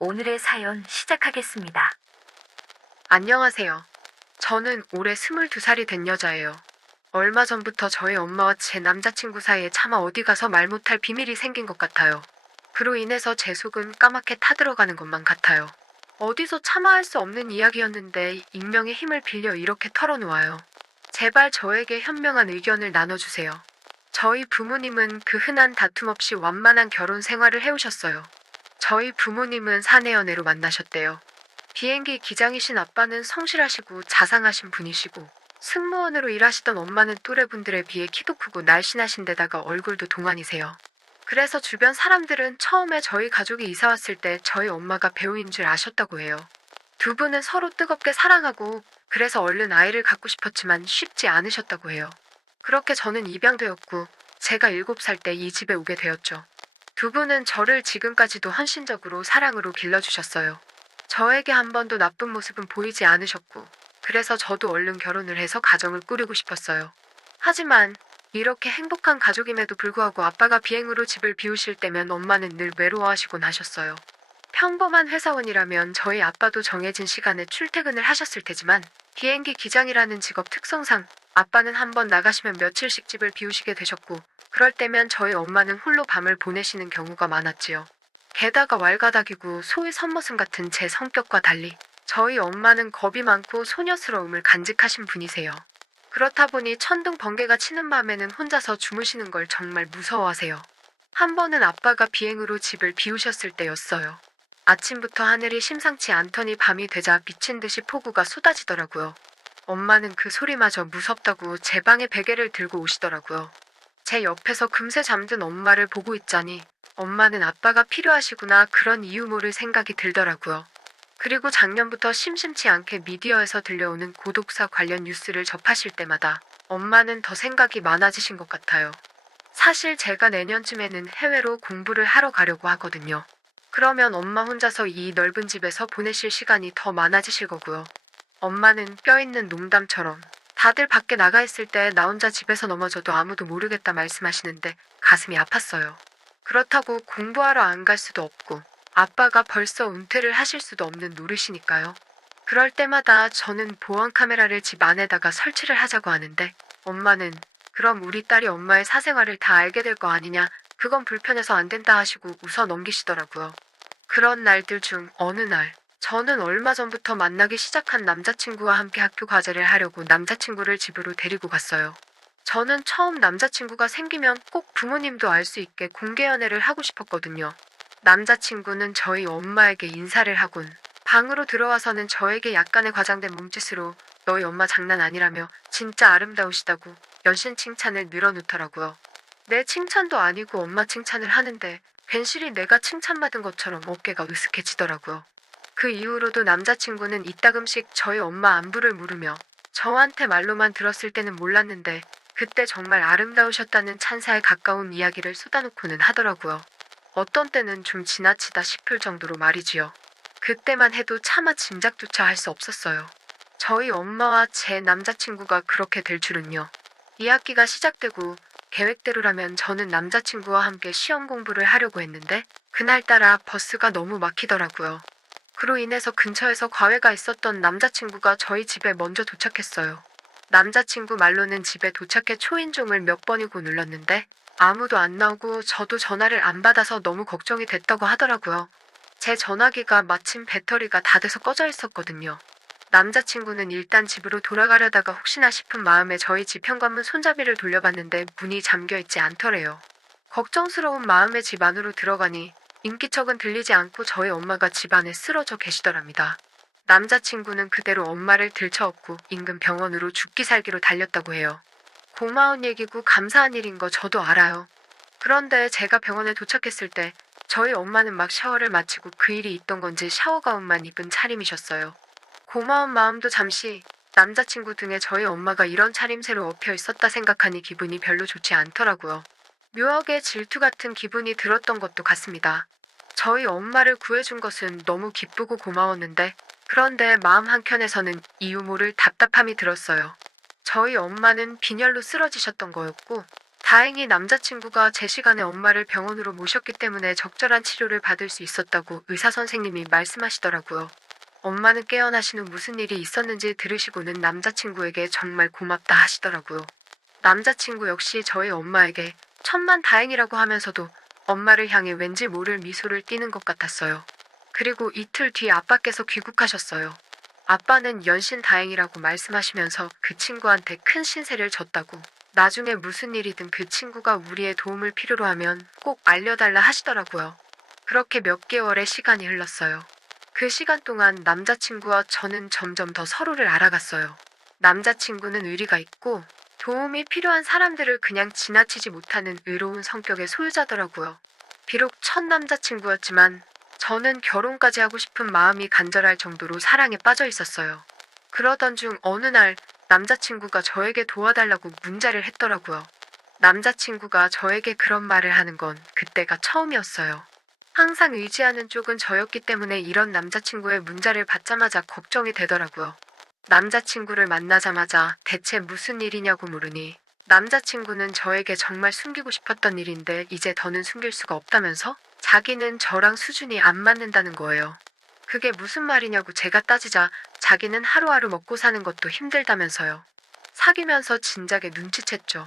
오늘의 사연 시작하겠습니다. 안녕하세요. 저는 올해 22살이 된 여자예요. 얼마 전부터 저희 엄마와 제 남자친구 사이에 차마 어디 가서 말 못할 비밀이 생긴 것 같아요. 그로 인해서 제 속은 까맣게 타들어가는 것만 같아요. 어디서 차마 할 수 없는 이야기였는데 익명의 힘을 빌려 이렇게 털어놓아요. 제발 저에게 현명한 의견을 나눠주세요. 저희 부모님은 그 흔한 다툼 없이 완만한 결혼 생활을 해오셨어요. 저희 부모님은 사내 연애로 만나셨대요. 비행기 기장이신 아빠는 성실하시고 자상하신 분이시고 승무원으로 일하시던 엄마는 또래분들에 비해 키도 크고 날씬하신 데다가 얼굴도 동안이세요. 그래서 주변 사람들은 처음에 저희 가족이 이사 왔을 때 저희 엄마가 배우인 줄 아셨다고 해요. 두 분은 서로 뜨겁게 사랑하고 그래서 얼른 아이를 갖고 싶었지만 쉽지 않으셨다고 해요. 그렇게 저는 입양되었고 제가 7살 때 이 집에 오게 되었죠. 두 분은 저를 지금까지도 헌신적으로 사랑으로 길러주셨어요. 저에게 한 번도 나쁜 모습은 보이지 않으셨고, 그래서 저도 얼른 결혼을 해서 가정을 꾸리고 싶었어요. 하지만, 이렇게 행복한 가족임에도 불구하고 아빠가 비행으로 집을 비우실 때면 엄마는 늘 외로워하시곤 하셨어요. 평범한 회사원이라면 저희 아빠도 정해진 시간에 출퇴근을 하셨을 테지만, 비행기 기장이라는 직업 특성상 아빠는 한 번 나가시면 며칠씩 집을 비우시게 되셨고, 그럴 때면 저희 엄마는 홀로 밤을 보내시는 경우가 많았지요. 게다가 왈가닥이고 소위 선머슴 같은 제 성격과 달리 저희 엄마는 겁이 많고 소녀스러움을 간직하신 분이세요. 그렇다 보니 천둥 번개가 치는 밤에는 혼자서 주무시는 걸 정말 무서워하세요. 한 번은 아빠가 비행으로 집을 비우셨을 때였어요. 아침부터 하늘이 심상치 않더니 밤이 되자 미친 듯이 폭우가 쏟아지더라고요. 엄마는 그 소리마저 무섭다고 제 방에 베개를 들고 오시더라고요. 제 옆에서 금세 잠든 엄마를 보고 있자니 엄마는 아빠가 필요하시구나 그런 이유 모를 생각이 들더라고요. 그리고 작년부터 심심치 않게 미디어에서 들려오는 고독사 관련 뉴스를 접하실 때마다 엄마는 더 생각이 많아지신 것 같아요. 사실 제가 내년쯤에는 해외로 공부를 하러 가려고 하거든요. 그러면 엄마 혼자서 이 넓은 집에서 보내실 시간이 더 많아지실 거고요. 엄마는 뼈있는 농담처럼 다들 밖에 나가 있을 때 나 혼자 집에서 넘어져도 아무도 모르겠다 말씀하시는데 가슴이 아팠어요. 그렇다고 공부하러 안 갈 수도 없고 아빠가 벌써 은퇴를 하실 수도 없는 노릇이니까요. 그럴 때마다 저는 보안 카메라를 집 안에다가 설치를 하자고 하는데 엄마는 그럼 우리 딸이 엄마의 사생활을 다 알게 될 거 아니냐, 그건 불편해서 안 된다 하시고 웃어 넘기시더라고요. 그런 날들 중 어느 날 저는 얼마 전부터 만나기 시작한 남자친구와 함께 학교 과제를 하려고 남자친구를 집으로 데리고 갔어요. 저는 처음 남자친구가 생기면 꼭 부모님도 알 수 있게 공개 연애를 하고 싶었거든요. 남자친구는 저희 엄마에게 인사를 하곤 방으로 들어와서는 저에게 약간의 과장된 몸짓으로 너희 엄마 장난 아니라며 진짜 아름다우시다고 연신 칭찬을 늘어놓더라고요. 내 칭찬도 아니고 엄마 칭찬을 하는데 괜시리 내가 칭찬받은 것처럼 어깨가 으쓱해지더라고요. 그 이후로도 남자친구는 이따금씩 저희 엄마 안부를 물으며 저한테 말로만 들었을 때는 몰랐는데 그때 정말 아름다우셨다는 찬사에 가까운 이야기를 쏟아놓고는 하더라고요. 어떤 때는 좀 지나치다 싶을 정도로 말이지요. 그때만 해도 차마 짐작조차 할 수 없었어요. 저희 엄마와 제 남자친구가 그렇게 될 줄은요. 2학기가 시작되고 계획대로라면 저는 남자친구와 함께 시험 공부를 하려고 했는데 그날따라 버스가 너무 막히더라고요. 그로 인해서 근처에서 과외가 있었던 남자친구가 저희 집에 먼저 도착했어요. 남자친구 말로는 집에 도착해 초인종을 몇 번이고 눌렀는데 아무도 안 나오고 저도 전화를 안 받아서 너무 걱정이 됐다고 하더라고요. 제 전화기가 마침 배터리가 다 돼서 꺼져 있었거든요. 남자친구는 일단 집으로 돌아가려다가 혹시나 싶은 마음에 저희 집 현관문 손잡이를 돌려봤는데 문이 잠겨있지 않더래요. 걱정스러운 마음에 집 안으로 들어가니 인기척은 들리지 않고 저희 엄마가 집 안에 쓰러져 계시더랍니다. 남자친구는 그대로 엄마를 들쳐업고 인근 병원으로 죽기 살기로 달렸다고 해요. 고마운 얘기고 감사한 일인 거 저도 알아요. 그런데 제가 병원에 도착했을 때 저희 엄마는 막 샤워를 마치고 그 일이 있던 건지 샤워 가운만 입은 차림이셨어요. 고마운 마음도 잠시, 남자친구 등에 저희 엄마가 이런 차림새로 엎여 있었다 생각하니 기분이 별로 좋지 않더라고요. 묘하게 질투 같은 기분이 들었던 것도 같습니다. 저희 엄마를 구해준 것은 너무 기쁘고 고마웠는데 그런데 마음 한켠에서는 이유 모를 답답함이 들었어요. 저희 엄마는 빈혈로 쓰러지셨던 거였고 다행히 남자친구가 제 시간에 엄마를 병원으로 모셨기 때문에 적절한 치료를 받을 수 있었다고 의사 선생님이 말씀하시더라고요. 엄마는 깨어나신 후 무슨 일이 있었는지 들으시고는 남자친구에게 정말 고맙다 하시더라고요. 남자친구 역시 저희 엄마에게 천만 다행이라고 하면서도 엄마를 향해 왠지 모를 미소를 띠는 것 같았어요. 그리고 이틀 뒤 아빠께서 귀국하셨어요. 아빠는 연신 다행이라고 말씀하시면서 그 친구한테 큰 신세를 졌다고, 나중에 무슨 일이든 그 친구가 우리의 도움을 필요로 하면 꼭 알려달라 하시더라고요. 그렇게 몇 개월의 시간이 흘렀어요. 그 시간 동안 남자친구와 저는 점점 더 서로를 알아갔어요. 남자친구는 의리가 있고 도움이 필요한 사람들을 그냥 지나치지 못하는 의로운 성격의 소유자더라고요. 비록 첫 남자친구였지만 저는 결혼까지 하고 싶은 마음이 간절할 정도로 사랑에 빠져 있었어요. 그러던 중 어느 날 남자친구가 저에게 도와달라고 문자를 했더라고요. 남자친구가 저에게 그런 말을 하는 건 그때가 처음이었어요. 항상 의지하는 쪽은 저였기 때문에 이런 남자친구의 문자를 받자마자 걱정이 되더라고요. 남자친구를 만나자마자 대체 무슨 일이냐고 물으니 남자친구는 저에게 정말 숨기고 싶었던 일인데 이제 더는 숨길 수가 없다면서 자기는 저랑 수준이 안 맞는다는 거예요. 그게 무슨 말이냐고 제가 따지자 자기는 하루하루 먹고 사는 것도 힘들다면서요. 사귀면서 진작에 눈치챘죠.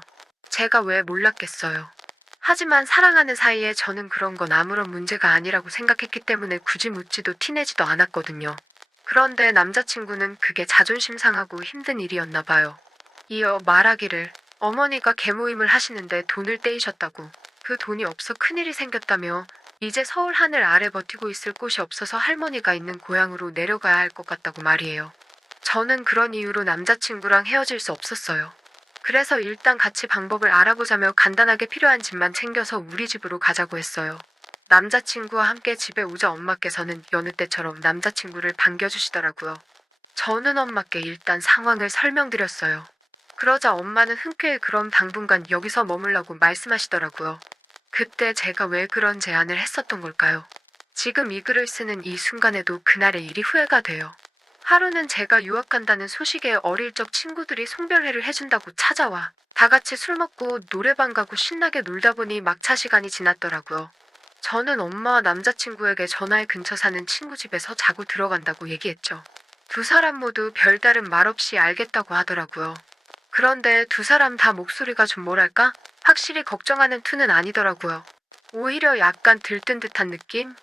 제가 왜 몰랐겠어요. 하지만 사랑하는 사이에 저는 그런 건 아무런 문제가 아니라고 생각했기 때문에 굳이 묻지도 티내지도 않았거든요. 그런데 남자친구는 그게 자존심 상하고 힘든 일이었나 봐요. 이어 말하기를 어머니가 계모임을 하시는데 돈을 떼이셨다고, 그 돈이 없어 큰일이 생겼다며 이제 서울 하늘 아래 버티고 있을 곳이 없어서 할머니가 있는 고향으로 내려가야 할 것 같다고 말이에요. 저는 그런 이유로 남자친구랑 헤어질 수 없었어요. 그래서 일단 같이 방법을 알아보자며 간단하게 필요한 집만 챙겨서 우리 집으로 가자고 했어요. 남자친구와 함께 집에 오자 엄마께서는 여느 때처럼 남자친구를 반겨주시더라고요. 저는 엄마께 일단 상황을 설명드렸어요. 그러자 엄마는 흔쾌히 그럼 당분간 여기서 머물라고 말씀하시더라고요. 그때 제가 왜 그런 제안을 했었던 걸까요? 지금 이 글을 쓰는 이 순간에도 그날의 일이 후회가 돼요. 하루는 제가 유학 간다는 소식에 어릴 적 친구들이 송별회를 해준다고 찾아와 다 같이 술 먹고 노래방 가고 신나게 놀다 보니 막차 시간이 지났더라고요. 저는 엄마와 남자친구에게 전화에 근처 사는 친구 집에서 자고 들어간다고 얘기했죠. 두 사람 모두 별다른 말 없이 알겠다고 하더라고요. 그런데 두 사람 다 목소리가 좀 뭐랄까? 확실히 걱정하는 투는 아니더라고요. 오히려 약간 들뜬 듯한 느낌?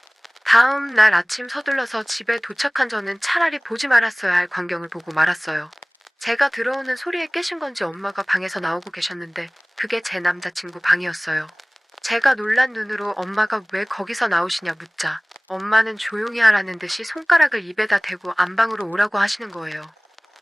다음 날 아침 서둘러서 집에 도착한 저는 차라리 보지 말았어야 할 광경을 보고 말았어요. 제가 들어오는 소리에 깨신 건지 엄마가 방에서 나오고 계셨는데 그게 제 남자친구 방이었어요. 제가 놀란 눈으로 엄마가 왜 거기서 나오시냐 묻자 엄마는 조용히 하라는 듯이 손가락을 입에다 대고 안방으로 오라고 하시는 거예요.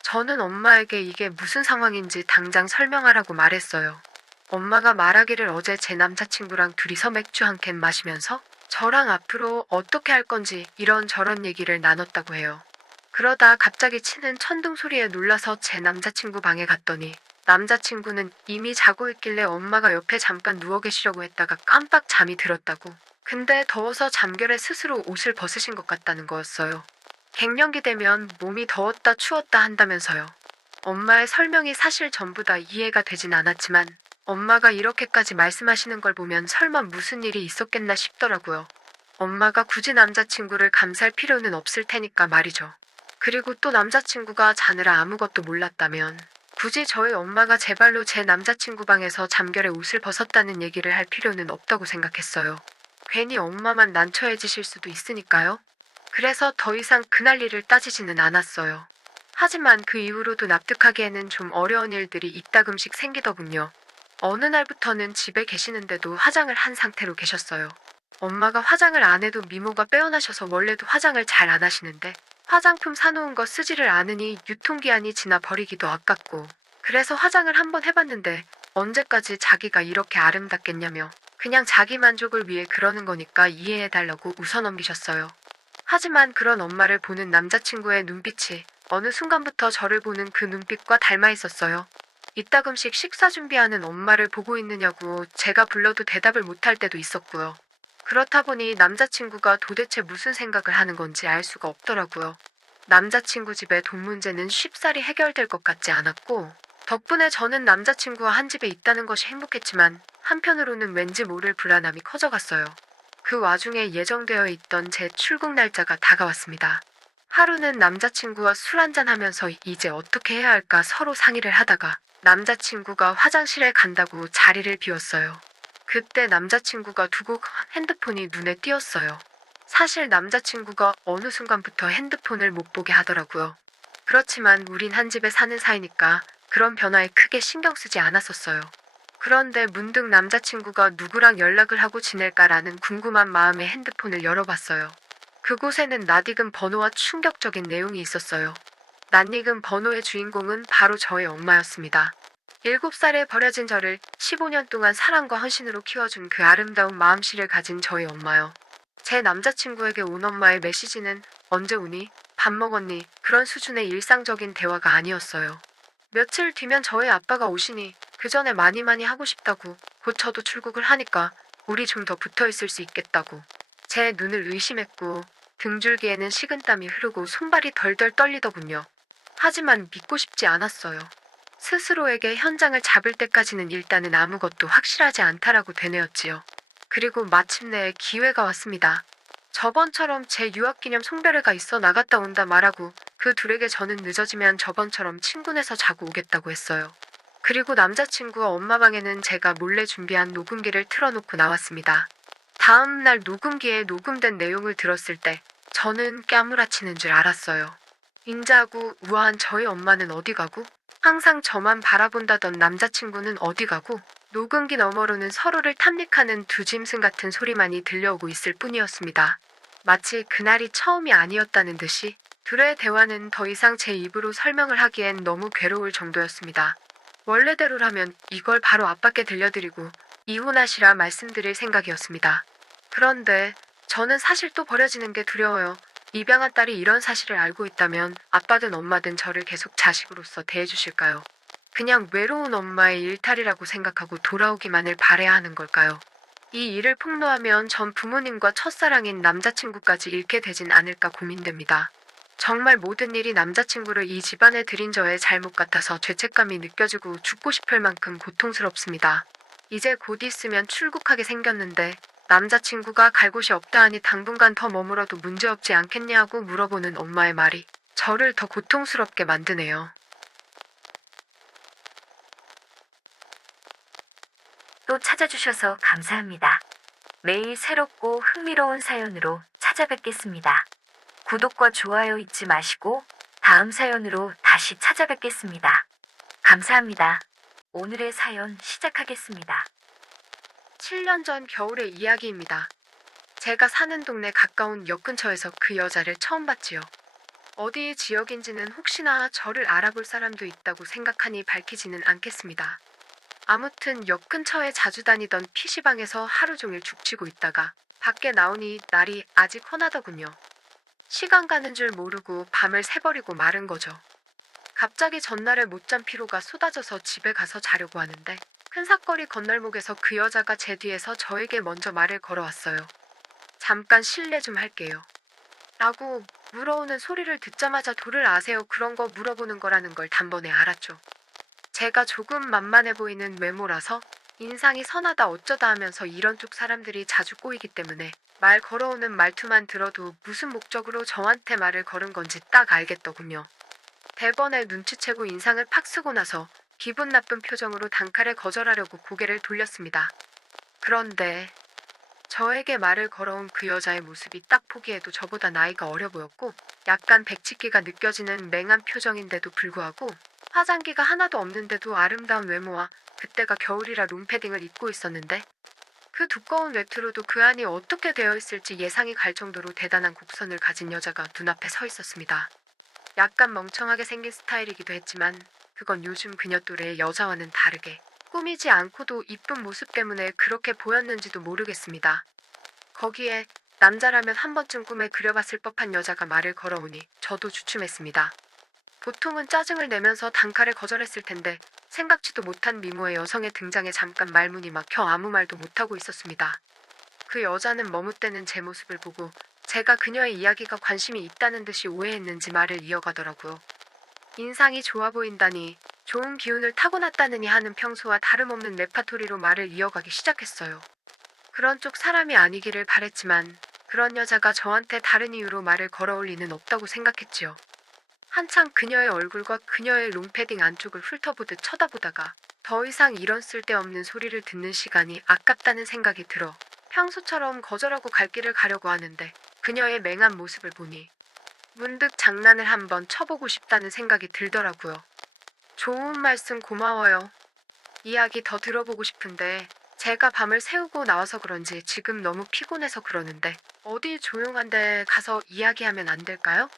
저는 엄마에게 이게 무슨 상황인지 당장 설명하라고 말했어요. 엄마가 말하기를 어제 제 남자친구랑 둘이서 맥주 한 캔 마시면서 저랑 앞으로 어떻게 할 건지 이런저런 얘기를 나눴다고 해요. 그러다 갑자기 치는 천둥 소리에 놀라서 제 남자친구 방에 갔더니 남자친구는 이미 자고 있길래 엄마가 옆에 잠깐 누워 계시려고 했다가 깜빡 잠이 들었다고. 근데 더워서 잠결에 스스로 옷을 벗으신 것 같다는 거였어요. 갱년기 되면 몸이 더웠다 추웠다 한다면서요. 엄마의 설명이 사실 전부 다 이해가 되진 않았지만 엄마가 이렇게까지 말씀하시는 걸 보면 설마 무슨 일이 있었겠나 싶더라고요. 엄마가 굳이 남자친구를 감쌀 필요는 없을 테니까 말이죠. 그리고 또 남자친구가 자느라 아무것도 몰랐다면 굳이 저희 엄마가 제 발로 제 남자친구 방에서 잠결에 옷을 벗었다는 얘기를 할 필요는 없다고 생각했어요. 괜히 엄마만 난처해지실 수도 있으니까요. 그래서 더 이상 그날 일을 따지지는 않았어요. 하지만 그 이후로도 납득하기에는 좀 어려운 일들이 이따금씩 생기더군요. 어느 날부터는 집에 계시는데도 화장을 한 상태로 계셨어요. 엄마가 화장을 안 해도 미모가 빼어나셔서 원래도 화장을 잘 안 하시는데 화장품 사놓은 거 쓰지를 않으니 유통기한이 지나 버리기도 아깝고, 그래서 화장을 한번 해봤는데 언제까지 자기가 이렇게 아름답겠냐며 그냥 자기 만족을 위해 그러는 거니까 이해해달라고 웃어넘기셨어요. 하지만 그런 엄마를 보는 남자친구의 눈빛이 어느 순간부터 저를 보는 그 눈빛과 닮아 있었어요. 이따금씩 식사 준비하는 엄마를 보고 있느냐고 제가 불러도 대답을 못할 때도 있었고요. 그렇다 보니 남자친구가 도대체 무슨 생각을 하는 건지 알 수가 없더라고요. 남자친구 집의 돈 문제는 쉽사리 해결될 것 같지 않았고, 덕분에 저는 남자친구와 한 집에 있다는 것이 행복했지만 한편으로는 왠지 모를 불안함이 커져갔어요. 그 와중에 예정되어 있던 제 출국 날짜가 다가왔습니다. 하루는 남자친구와 술 한잔하면서 이제 어떻게 해야 할까 서로 상의를 하다가 남자친구가 화장실에 간다고 자리를 비웠어요. 그때 남자친구가 두고 간 핸드폰이 눈에 띄었어요. 사실 남자친구가 어느 순간부터 핸드폰을 못 보게 하더라고요. 그렇지만 우린 한 집에 사는 사이니까 그런 변화에 크게 신경 쓰지 않았었어요. 그런데 문득 남자친구가 누구랑 연락을 하고 지낼까라는 궁금한 마음에 핸드폰을 열어봤어요. 그곳에는 낯익은 번호와 충격적인 내용이 있었어요. 낯익은 번호의 주인공은 바로 저의 엄마였습니다. 7살에 버려진 저를 15년 동안 사랑과 헌신으로 키워준 그 아름다운 마음씨를 가진 저희 엄마요. 제 남자친구에게 온 엄마의 메시지는 언제 오니? 밥 먹었니? 그런 수준의 일상적인 대화가 아니었어요. 며칠 뒤면 저희 아빠가 오시니 그 전에 많이 하고 싶다고 곧 저도 출국을 하니까 우리 좀 더 붙어 있을 수 있겠다고. 제 눈을 의심했고 등줄기에는 식은땀이 흐르고 손발이 덜덜 떨리더군요. 하지만 믿고 싶지 않았어요. 스스로에게 현장을 잡을 때까지는 일단은 아무것도 확실하지 않다라고 되뇌었지요. 그리고 마침내 기회가 왔습니다. 저번처럼 제 유학기념 송별회가 있어 나갔다 온다 말하고 그 둘에게 저는 늦어지면 저번처럼 친구네서 자고 오겠다고 했어요. 그리고 남자친구와 엄마 방에는 제가 몰래 준비한 녹음기를 틀어놓고 나왔습니다. 다음 날 녹음기에 녹음된 내용을 들었을 때 저는 까무라치는 줄 알았어요. 인자하고 우아한 저희 엄마는 어디 가고 항상 저만 바라본다던 남자친구는 어디 가고 녹음기 너머로는 서로를 탐닉하는 두 짐승 같은 소리만이 들려오고 있을 뿐이었습니다. 마치 그날이 처음이 아니었다는 듯이 둘의 대화는 더 이상 제 입으로 설명을 하기엔 너무 괴로울 정도였습니다. 원래대로라면 이걸 바로 아빠께 들려드리고 이혼하시라 말씀드릴 생각이었습니다. 그런데 저는 사실 또 버려지는 게 두려워요. 입양한 딸이 이런 사실을 알고 있다면 아빠든 엄마든 저를 계속 자식으로서 대해주실까요? 그냥 외로운 엄마의 일탈이라고 생각하고 돌아오기만을 바라야 하는 걸까요? 이 일을 폭로하면 전 부모님과 첫사랑인 남자친구까지 잃게 되진 않을까 고민됩니다. 정말 모든 일이 남자친구를 이 집안에 들인 저의 잘못 같아서 죄책감이 느껴지고 죽고 싶을 만큼 고통스럽습니다. 이제 곧 있으면 출국하게 생겼는데 남자친구가 갈 곳이 없다 하니 당분간 더 머물어도 문제없지 않겠냐고 물어보는 엄마의 말이 저를 더 고통스럽게 만드네요. 또 찾아주셔서 감사합니다. 매일 새롭고 흥미로운 사연으로 찾아뵙겠습니다. 구독과 좋아요 잊지 마시고 다음 사연으로 다시 찾아뵙겠습니다. 감사합니다. 오늘의 사연 시작하겠습니다. 7년 전 겨울의 이야기입니다. 제가 사는 동네 가까운 역 근처에서 그 여자를 처음 봤지요. 어디 지역인지는 혹시나 저를 알아볼 사람도 있다고 생각하니 밝히지는 않겠습니다. 아무튼 역 근처에 자주 다니던 PC방에서 하루 종일 죽치고 있다가 밖에 나오니 날이 아직 헌하더군요. 시간 가는 줄 모르고 밤을 새버리고 마른 거죠. 갑자기 전날에 못 잔 피로가 쏟아져서 집에 가서 자려고 하는데 큰삿거리 건널목에서 그 여자가 제 뒤에서 저에게 먼저 말을 걸어왔어요. 잠깐 실례 좀 할게요. 라고 물어오는 소리를 듣자마자 도를 아세요? 그런 거 물어보는 거라는 걸 단번에 알았죠. 제가 조금 만만해 보이는 외모라서 인상이 선하다 어쩌다 하면서 이런 쪽 사람들이 자주 꼬이기 때문에 말 걸어오는 말투만 들어도 무슨 목적으로 저한테 말을 걸은 건지 딱 알겠더군요. 대번에 눈치채고 인상을 팍 쓰고 나서 기분 나쁜 표정으로 단칼에 거절하려고 고개를 돌렸습니다. 그런데 저에게 말을 걸어온 그 여자의 모습이 딱 보기에도 저보다 나이가 어려 보였고 약간 백치기가 느껴지는 맹한 표정인데도 불구하고 화장기가 하나도 없는데도 아름다운 외모와 그때가 겨울이라 롱패딩을 입고 있었는데 그 두꺼운 외투로도 그 안이 어떻게 되어 있을지 예상이 갈 정도로 대단한 곡선을 가진 여자가 눈앞에 서 있었습니다. 약간 멍청하게 생긴 스타일이기도 했지만 그건 요즘 그녀 또래의 여자와는 다르게 꾸미지 않고도 이쁜 모습 때문에 그렇게 보였는지도 모르겠습니다. 거기에 남자라면 한 번쯤 꿈에 그려봤을 법한 여자가 말을 걸어오니 저도 주춤했습니다. 보통은 짜증을 내면서 단칼에 거절했을 텐데 생각지도 못한 미모의 여성의 등장에 잠깐 말문이 막혀 아무 말도 못하고 있었습니다. 그 여자는 머뭇대는 제 모습을 보고 제가 그녀의 이야기가 관심이 있다는 듯이 오해했는지 말을 이어가더라고요. 인상이 좋아 보인다니 좋은 기운을 타고났다느니 하는 평소와 다름없는 레파토리로 말을 이어가기 시작했어요. 그런 쪽 사람이 아니기를 바랬지만 그런 여자가 저한테 다른 이유로 말을 걸어올 리는 없다고 생각했지요. 한창 그녀의 얼굴과 그녀의 롱패딩 안쪽을 훑어보듯 쳐다보다가 더 이상 이런 쓸데없는 소리를 듣는 시간이 아깝다는 생각이 들어 평소처럼 거절하고 갈 길을 가려고 하는데 그녀의 맹한 모습을 보니 문득 장난을 한번 쳐보고 싶다는 생각이 들더라고요. 좋은 말씀 고마워요. 이야기 더 들어보고 싶은데 제가 밤을 새우고 나와서 그런지 지금 너무 피곤해서 그러는데 어디 조용한 데 가서 이야기하면 안 될까요?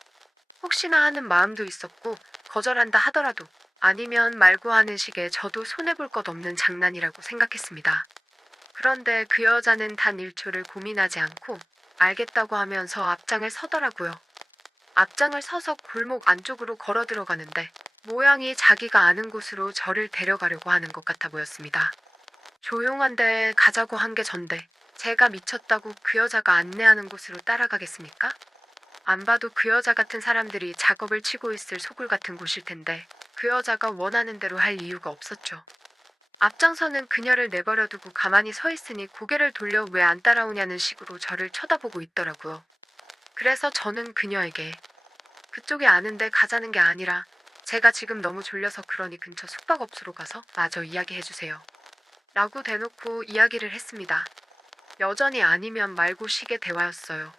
혹시나 하는 마음도 있었고 거절한다 하더라도 아니면 말고 하는 식의 저도 손해볼 것 없는 장난이라고 생각했습니다. 그런데 그 여자는 단 1초를 고민하지 않고 알겠다고 하면서 앞장을 서더라고요. 앞장을 서서 골목 안쪽으로 걸어 들어가는데 모양이 자기가 아는 곳으로 저를 데려가려고 하는 것 같아 보였습니다. 조용한 데 가자고 한 게 전데 제가 미쳤다고 그 여자가 안내하는 곳으로 따라가겠습니까? 안 봐도 그 여자 같은 사람들이 작업을 치고 있을 소굴 같은 곳일 텐데 그 여자가 원하는 대로 할 이유가 없었죠. 앞장서는 그녀를 내버려두고 가만히 서 있으니 고개를 돌려 왜 안 따라오냐는 식으로 저를 쳐다보고 있더라고요. 그래서 저는 그녀에게 그쪽이 아는데 가자는 게 아니라 제가 지금 너무 졸려서 그러니 근처 숙박업소로 가서 마저 이야기해주세요. 라고 대놓고 이야기를 했습니다. 여전히 아니면 말고 식의 대화였어요.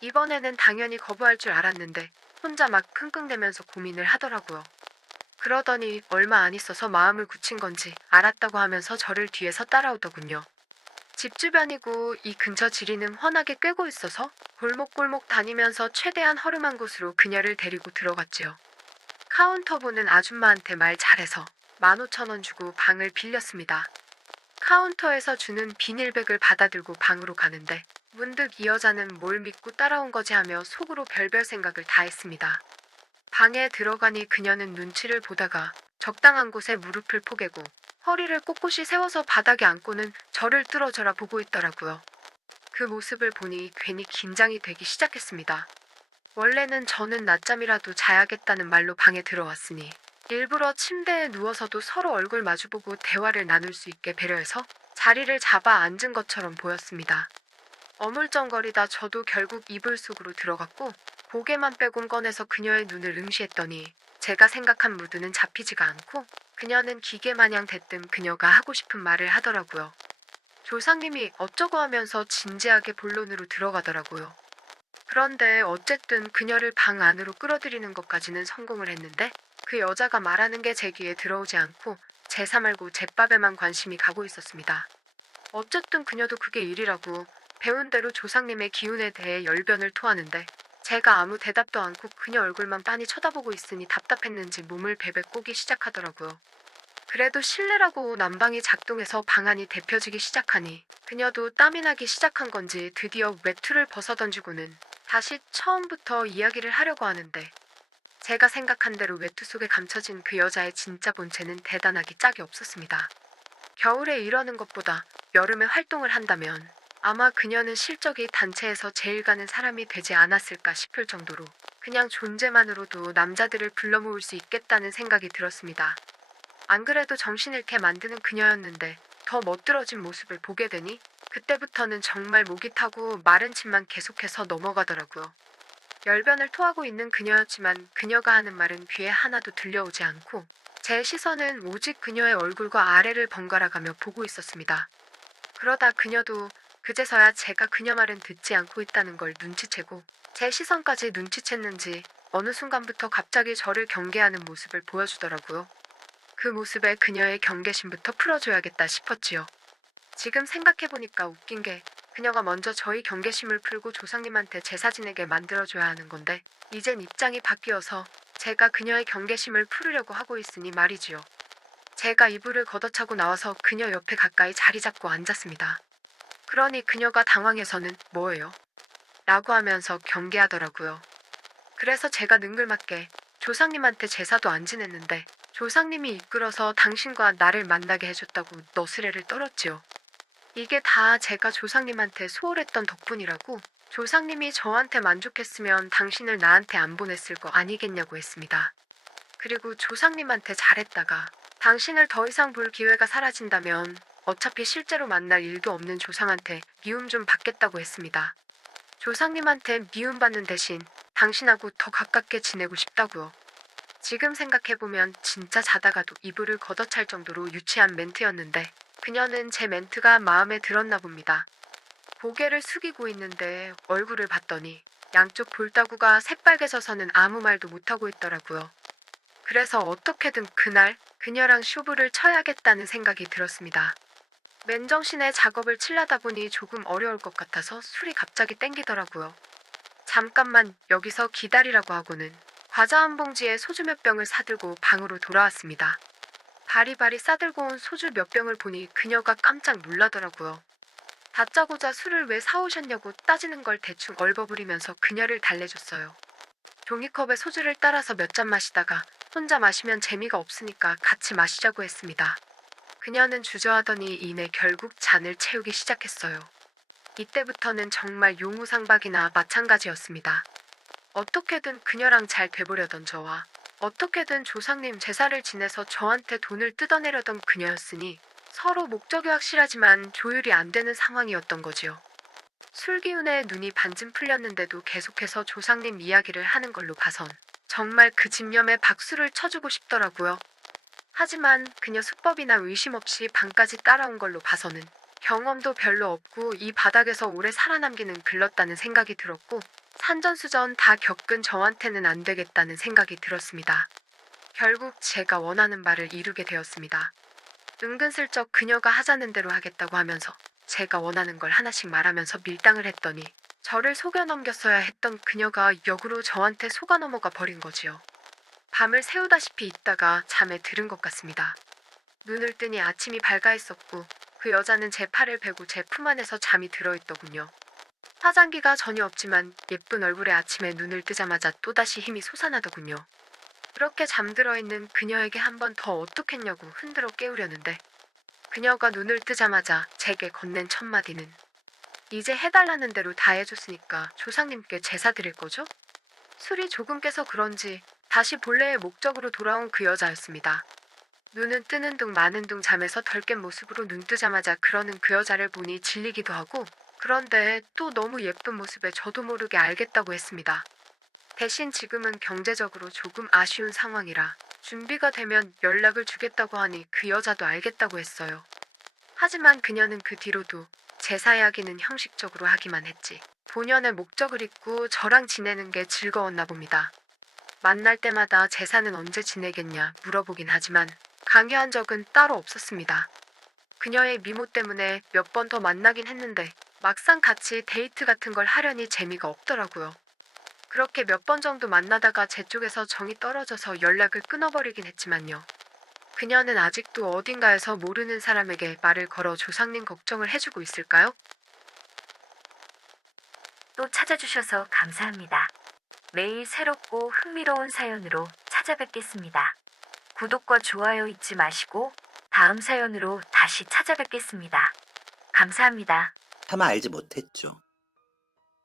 이번에는 당연히 거부할 줄 알았는데 혼자 막 끙끙대면서 고민을 하더라고요. 그러더니 얼마 안 있어서 마음을 굳힌 건지 알았다고 하면서 저를 뒤에서 따라오더군요. 집 주변이고 이 근처 지리는 훤하게 꿰고 있어서 골목골목 다니면서 최대한 허름한 곳으로 그녀를 데리고 들어갔지요. 카운터 보는 아줌마한테 말 잘해서 15,000원 주고 방을 빌렸습니다. 카운터에서 주는 비닐백을 받아들고 방으로 가는데 문득 이 여자는 뭘 믿고 따라온 거지 하며 속으로 별별 생각을 다 했습니다. 방에 들어가니 그녀는 눈치를 보다가 적당한 곳에 무릎을 포개고 허리를 꼿꼿이 세워서 바닥에 앉고는 저를 뚫어져라 보고 있더라고요. 그 모습을 보니 괜히 긴장이 되기 시작했습니다. 원래는 저는 낮잠이라도 자야겠다는 말로 방에 들어왔으니 일부러 침대에 누워서도 서로 얼굴 마주보고 대화를 나눌 수 있게 배려해서 자리를 잡아 앉은 것처럼 보였습니다. 어물쩡거리다 저도 결국 이불 속으로 들어갔고 고개만 빼곤 꺼내서 그녀의 눈을 응시했더니 제가 생각한 무드는 잡히지가 않고 그녀는 기계마냥 대뜸 그녀가 하고 싶은 말을 하더라고요. 조상님이 어쩌고 하면서 진지하게 본론으로 들어가더라고요. 그런데 어쨌든 그녀를 방 안으로 끌어들이는 것까지는 성공을 했는데 그 여자가 말하는 게 제 귀에 들어오지 않고 제사 말고 제밥에만 관심이 가고 있었습니다. 어쨌든 그녀도 그게 일이라고 배운 대로 조상님의 기운에 대해 열변을 토하는데 제가 아무 대답도 않고 그녀 얼굴만 빤히 쳐다보고 있으니 답답했는지 몸을 베베 꼬기 시작하더라고요. 그래도 실내라고 난방이 작동해서 방 안이 데펴지기 시작하니 그녀도 땀이 나기 시작한 건지 드디어 외투를 벗어던지고는 다시 처음부터 이야기를 하려고 하는데 제가 생각한 대로 외투 속에 감춰진 그 여자의 진짜 본체는 대단하기 짝이 없었습니다. 겨울에 이러는 것보다 여름에 활동을 한다면 아마 그녀는 실적이 단체에서 제일 가는 사람이 되지 않았을까 싶을 정도로 그냥 존재만으로도 남자들을 불러 모을 수 있겠다는 생각이 들었습니다. 안 그래도 정신 잃게 만드는 그녀였는데 더 멋들어진 모습을 보게 되니 그때부터는 정말 목이 타고 마른 침만 계속해서 넘어가더라고요. 열변을 토하고 있는 그녀였지만 그녀가 하는 말은 귀에 하나도 들려오지 않고 제 시선은 오직 그녀의 얼굴과 아래를 번갈아가며 보고 있었습니다. 그러다 그녀도 그제서야 제가 그녀 말은 듣지 않고 있다는 걸 눈치채고 제 시선까지 눈치챘는지 어느 순간부터 갑자기 저를 경계하는 모습을 보여주더라고요. 그 모습에 그녀의 경계심부터 풀어줘야겠다 싶었지요. 지금 생각해보니까 웃긴 게 그녀가 먼저 저희 경계심을 풀고 조상님한테 제사 지내게 만들어줘야 하는 건데 이젠 입장이 바뀌어서 제가 그녀의 경계심을 풀으려고 하고 있으니 말이지요. 제가 이불을 걷어차고 나와서 그녀 옆에 가까이 자리 잡고 앉았습니다. 그러니 그녀가 당황해서는 뭐예요? 라고 하면서 경계하더라고요. 그래서 제가 능글맞게 조상님한테 제사도 안 지냈는데 조상님이 이끌어서 당신과 나를 만나게 해줬다고 너스레를 떨었지요. 이게 다 제가 조상님한테 소홀했던 덕분이라고 조상님이 저한테 만족했으면 당신을 나한테 안 보냈을 거 아니겠냐고 했습니다. 그리고 조상님한테 잘했다가 당신을 더 이상 볼 기회가 사라진다면 어차피 실제로 만날 일도 없는 조상한테 미움 좀 받겠다고 했습니다. 조상님한테 미움받는 대신 당신하고 더 가깝게 지내고 싶다고요. 지금 생각해보면 진짜 자다가도 이불을 걷어찰 정도로 유치한 멘트였는데 그녀는 제 멘트가 마음에 들었나 봅니다. 고개를 숙이고 있는데 얼굴을 봤더니 양쪽 볼따구가 새빨개져서는 아무 말도 못하고 있더라고요. 그래서 어떻게든 그날 그녀랑 쇼부를 쳐야겠다는 생각이 들었습니다. 맨정신에 작업을 치려다 보니 조금 어려울 것 같아서 술이 갑자기 땡기더라고요. 잠깐만 여기서 기다리라고 하고는 과자 한 봉지에 소주 몇 병을 사들고 방으로 돌아왔습니다. 바리바리 싸들고 온 소주 몇 병을 보니 그녀가 깜짝 놀라더라고요. 다짜고짜 술을 왜 사오셨냐고 따지는 걸 대충 얼버무리면서 그녀를 달래줬어요. 종이컵에 소주를 따라서 몇 잔 마시다가 혼자 마시면 재미가 없으니까 같이 마시자고 했습니다. 그녀는 주저하더니 이내 결국 잔을 채우기 시작했어요. 이때부터는 정말 용우상박이나 마찬가지였습니다. 어떻게든 그녀랑 잘 돼보려던 저와 어떻게든 조상님 제사를 지내서 저한테 돈을 뜯어내려던 그녀였으니 서로 목적이 확실하지만 조율이 안 되는 상황이었던 거지요. 술 기운에 눈이 반쯤 풀렸는데도 계속해서 조상님 이야기를 하는 걸로 봐선 정말 그 집념에 박수를 쳐주고 싶더라고요. 하지만 그녀 수법이나 의심 없이 방까지 따라온 걸로 봐서는 경험도 별로 없고 이 바닥에서 오래 살아남기는 글렀다는 생각이 들었고 산전수전 다 겪은 저한테는 안 되겠다는 생각이 들었습니다. 결국 제가 원하는 바를 이루게 되었습니다. 은근슬쩍 그녀가 하자는 대로 하겠다고 하면서 제가 원하는 걸 하나씩 말하면서 밀당을 했더니 저를 속여 넘겼어야 했던 그녀가 역으로 저한테 속아 넘어가 버린 거지요. 밤을 새우다시피 있다가 잠에 들은 것 같습니다. 눈을 뜨니 아침이 밝아 있었고 그 여자는 제 팔을 베고 제 품 안에서 잠이 들어있더군요. 화장기가 전혀 없지만 예쁜 얼굴에 아침에 눈을 뜨자마자 또다시 힘이 솟아나더군요. 그렇게 잠들어 있는 그녀에게 한 번 더 어떻겠냐고 흔들어 깨우려는데 그녀가 눈을 뜨자마자 제게 건넨 첫 마디는 이제 해달라는 대로 다 해줬으니까 조상님께 제사 드릴 거죠? 술이 조금 깨서 그런지 다시 본래의 목적으로 돌아온 그 여자였습니다. 눈은 뜨는 둥 마는 둥 잠에서 덜 깬 모습으로 눈 뜨자마자 그러는 그 여자를 보니 질리기도 하고 그런데 또 너무 예쁜 모습에 저도 모르게 알겠다고 했습니다. 대신 지금은 경제적으로 조금 아쉬운 상황이라 준비가 되면 연락을 주겠다고 하니 그 여자도 알겠다고 했어요. 하지만 그녀는 그 뒤로도 제사 이야기는 형식적으로 하기만 했지 본연의 목적을 잊고 저랑 지내는 게 즐거웠나 봅니다. 만날 때마다 제사는 언제 지내겠냐 물어보긴 하지만 강요한 적은 따로 없었습니다. 그녀의 미모 때문에 몇 번 더 만나긴 했는데 막상 같이 데이트 같은 걸 하려니 재미가 없더라고요. 그렇게 몇 번 정도 만나다가 제 쪽에서 정이 떨어져서 연락을 끊어버리긴 했지만요. 그녀는 아직도 어딘가에서 모르는 사람에게 말을 걸어 조상님 걱정을 해주고 있을까요? 또 찾아주셔서 감사합니다. 매일 새롭고 흥미로운 사연으로 찾아뵙겠습니다. 구독과 좋아요 잊지 마시고 다음 사연으로 다시 찾아뵙겠습니다. 감사합니다. 차마 알지 못했죠.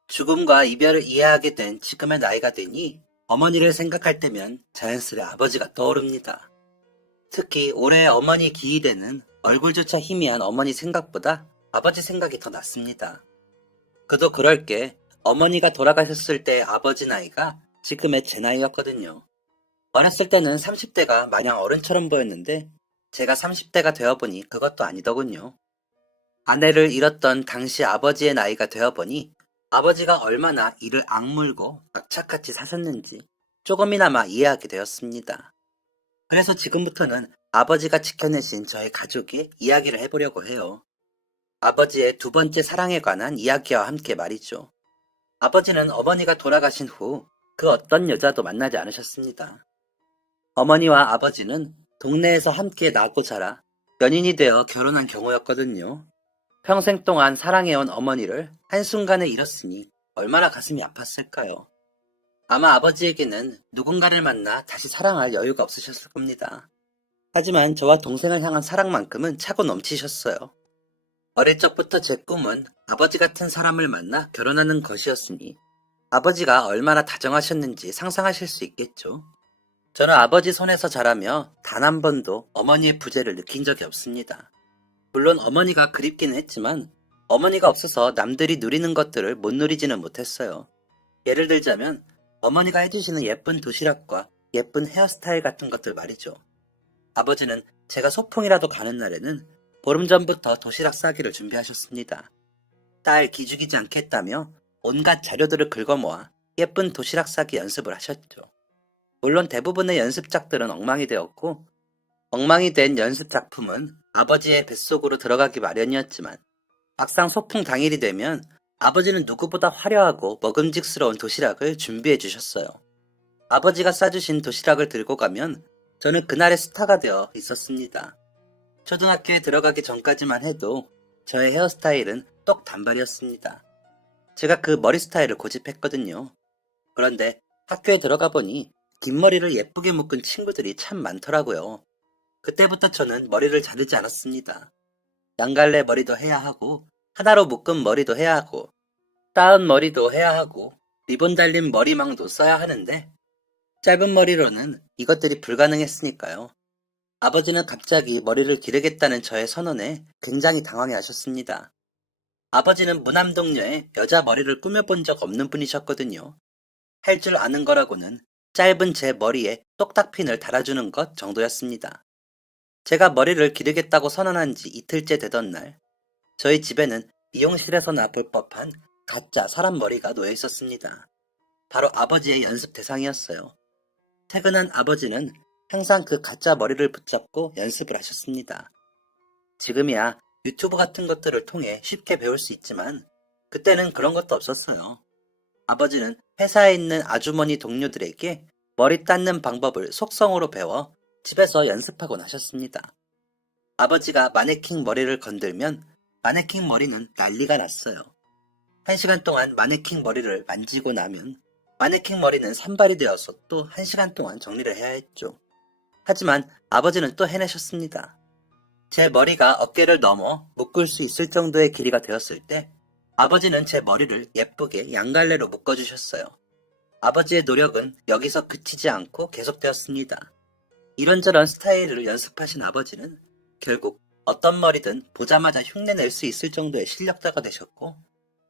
죽음과 이별을 이해하게 된 지금의 나이가 되니 어머니를 생각할 때면 자연스레 아버지가 떠오릅니다. 특히 올해 어머니 기이되는 얼굴조차 희미한 어머니 생각보다 아버지 생각이 더 낫습니다. 그도 그럴 게 어머니가 돌아가셨을 때 아버지 나이가 지금의 제 나이였거든요. 어렸을 때는 30대가 마냥 어른처럼 보였는데 제가 30대가 되어보니 그것도 아니더군요. 아내를 잃었던 당시 아버지의 나이가 되어보니 아버지가 얼마나 이를 악물고 악착같이 사셨는지 조금이나마 이해하게 되었습니다. 그래서 지금부터는 아버지가 지켜내신 저의 가족의 이야기를 해보려고 해요. 아버지의 두 번째 사랑에 관한 이야기와 함께 말이죠. 아버지는 어머니가 돌아가신 후 그 어떤 여자도 만나지 않으셨습니다. 어머니와 아버지는 동네에서 함께 나고 자라 연인이 되어 결혼한 경우였거든요. 평생 동안 사랑해온 어머니를 한순간에 잃었으니 얼마나 가슴이 아팠을까요? 아마 아버지에게는 누군가를 만나 다시 사랑할 여유가 없으셨을 겁니다. 하지만 저와 동생을 향한 사랑만큼은 차고 넘치셨어요. 어릴 적부터 제 꿈은 아버지 같은 사람을 만나 결혼하는 것이었으니 아버지가 얼마나 다정하셨는지 상상하실 수 있겠죠. 저는 아버지 손에서 자라며 단 한 번도 어머니의 부재를 느낀 적이 없습니다. 물론 어머니가 그립기는 했지만 어머니가 없어서 남들이 누리는 것들을 못 누리지는 못했어요. 예를 들자면 어머니가 해주시는 예쁜 도시락과 예쁜 헤어스타일 같은 것들 말이죠. 아버지는 제가 소풍이라도 가는 날에는 보름 전부터 도시락 싸기를 준비하셨습니다. 딸 기죽이지 않겠다며 온갖 자료들을 긁어모아 예쁜 도시락 싸기 연습을 하셨죠. 물론 대부분의 연습작들은 엉망이 되었고 엉망이 된 연습 작품은 아버지의 뱃속으로 들어가기 마련이었지만 막상 소풍 당일이 되면 아버지는 누구보다 화려하고 먹음직스러운 도시락을 준비해 주셨어요. 아버지가 싸주신 도시락을 들고 가면 저는 그날의 스타가 되어 있었습니다. 초등학교에 들어가기 전까지만 해도 저의 헤어스타일은 똑 단발이었습니다. 제가 그 머리 스타일을 고집했거든요. 그런데 학교에 들어가 보니 긴 머리를 예쁘게 묶은 친구들이 참 많더라고요. 그때부터 저는 머리를 자르지 않았습니다. 양갈래 머리도 해야 하고 하나로 묶은 머리도 해야 하고 따은 머리도 해야 하고 리본 달린 머리망도 써야 하는데 짧은 머리로는 이것들이 불가능했으니까요. 아버지는 갑자기 머리를 기르겠다는 저의 선언에 굉장히 당황해하셨습니다. 아버지는 무남동녀의 여자 머리를 꾸며본 적 없는 분이셨거든요. 할 줄 아는 거라고는 짧은 제 머리에 똑딱핀을 달아주는 것 정도였습니다. 제가 머리를 기르겠다고 선언한 지 이틀째 되던 날, 저희 집에는 미용실에서나 볼 법한 가짜 사람 머리가 놓여 있었습니다. 바로 아버지의 연습 대상이었어요. 퇴근한 아버지는 항상 그 가짜 머리를 붙잡고 연습을 하셨습니다. 지금이야 유튜브 같은 것들을 통해 쉽게 배울 수 있지만 그때는 그런 것도 없었어요. 아버지는 회사에 있는 아주머니 동료들에게 머리 닦는 방법을 속성으로 배워 집에서 연습하곤 하셨습니다. 아버지가 마네킹 머리를 건들면 마네킹 머리는 난리가 났어요. 1시간 동안 마네킹 머리를 만지고 나면 마네킹 머리는 산발이 되어서 또 1시간 동안 정리를 해야 했죠. 하지만 아버지는 또 해내셨습니다. 제 머리가 어깨를 넘어 묶을 수 있을 정도의 길이가 되었을 때 아버지는 제 머리를 예쁘게 양갈래로 묶어주셨어요. 아버지의 노력은 여기서 그치지 않고 계속되었습니다. 이런저런 스타일을 연습하신 아버지는 결국 어떤 머리든 보자마자 흉내낼 수 있을 정도의 실력자가 되셨고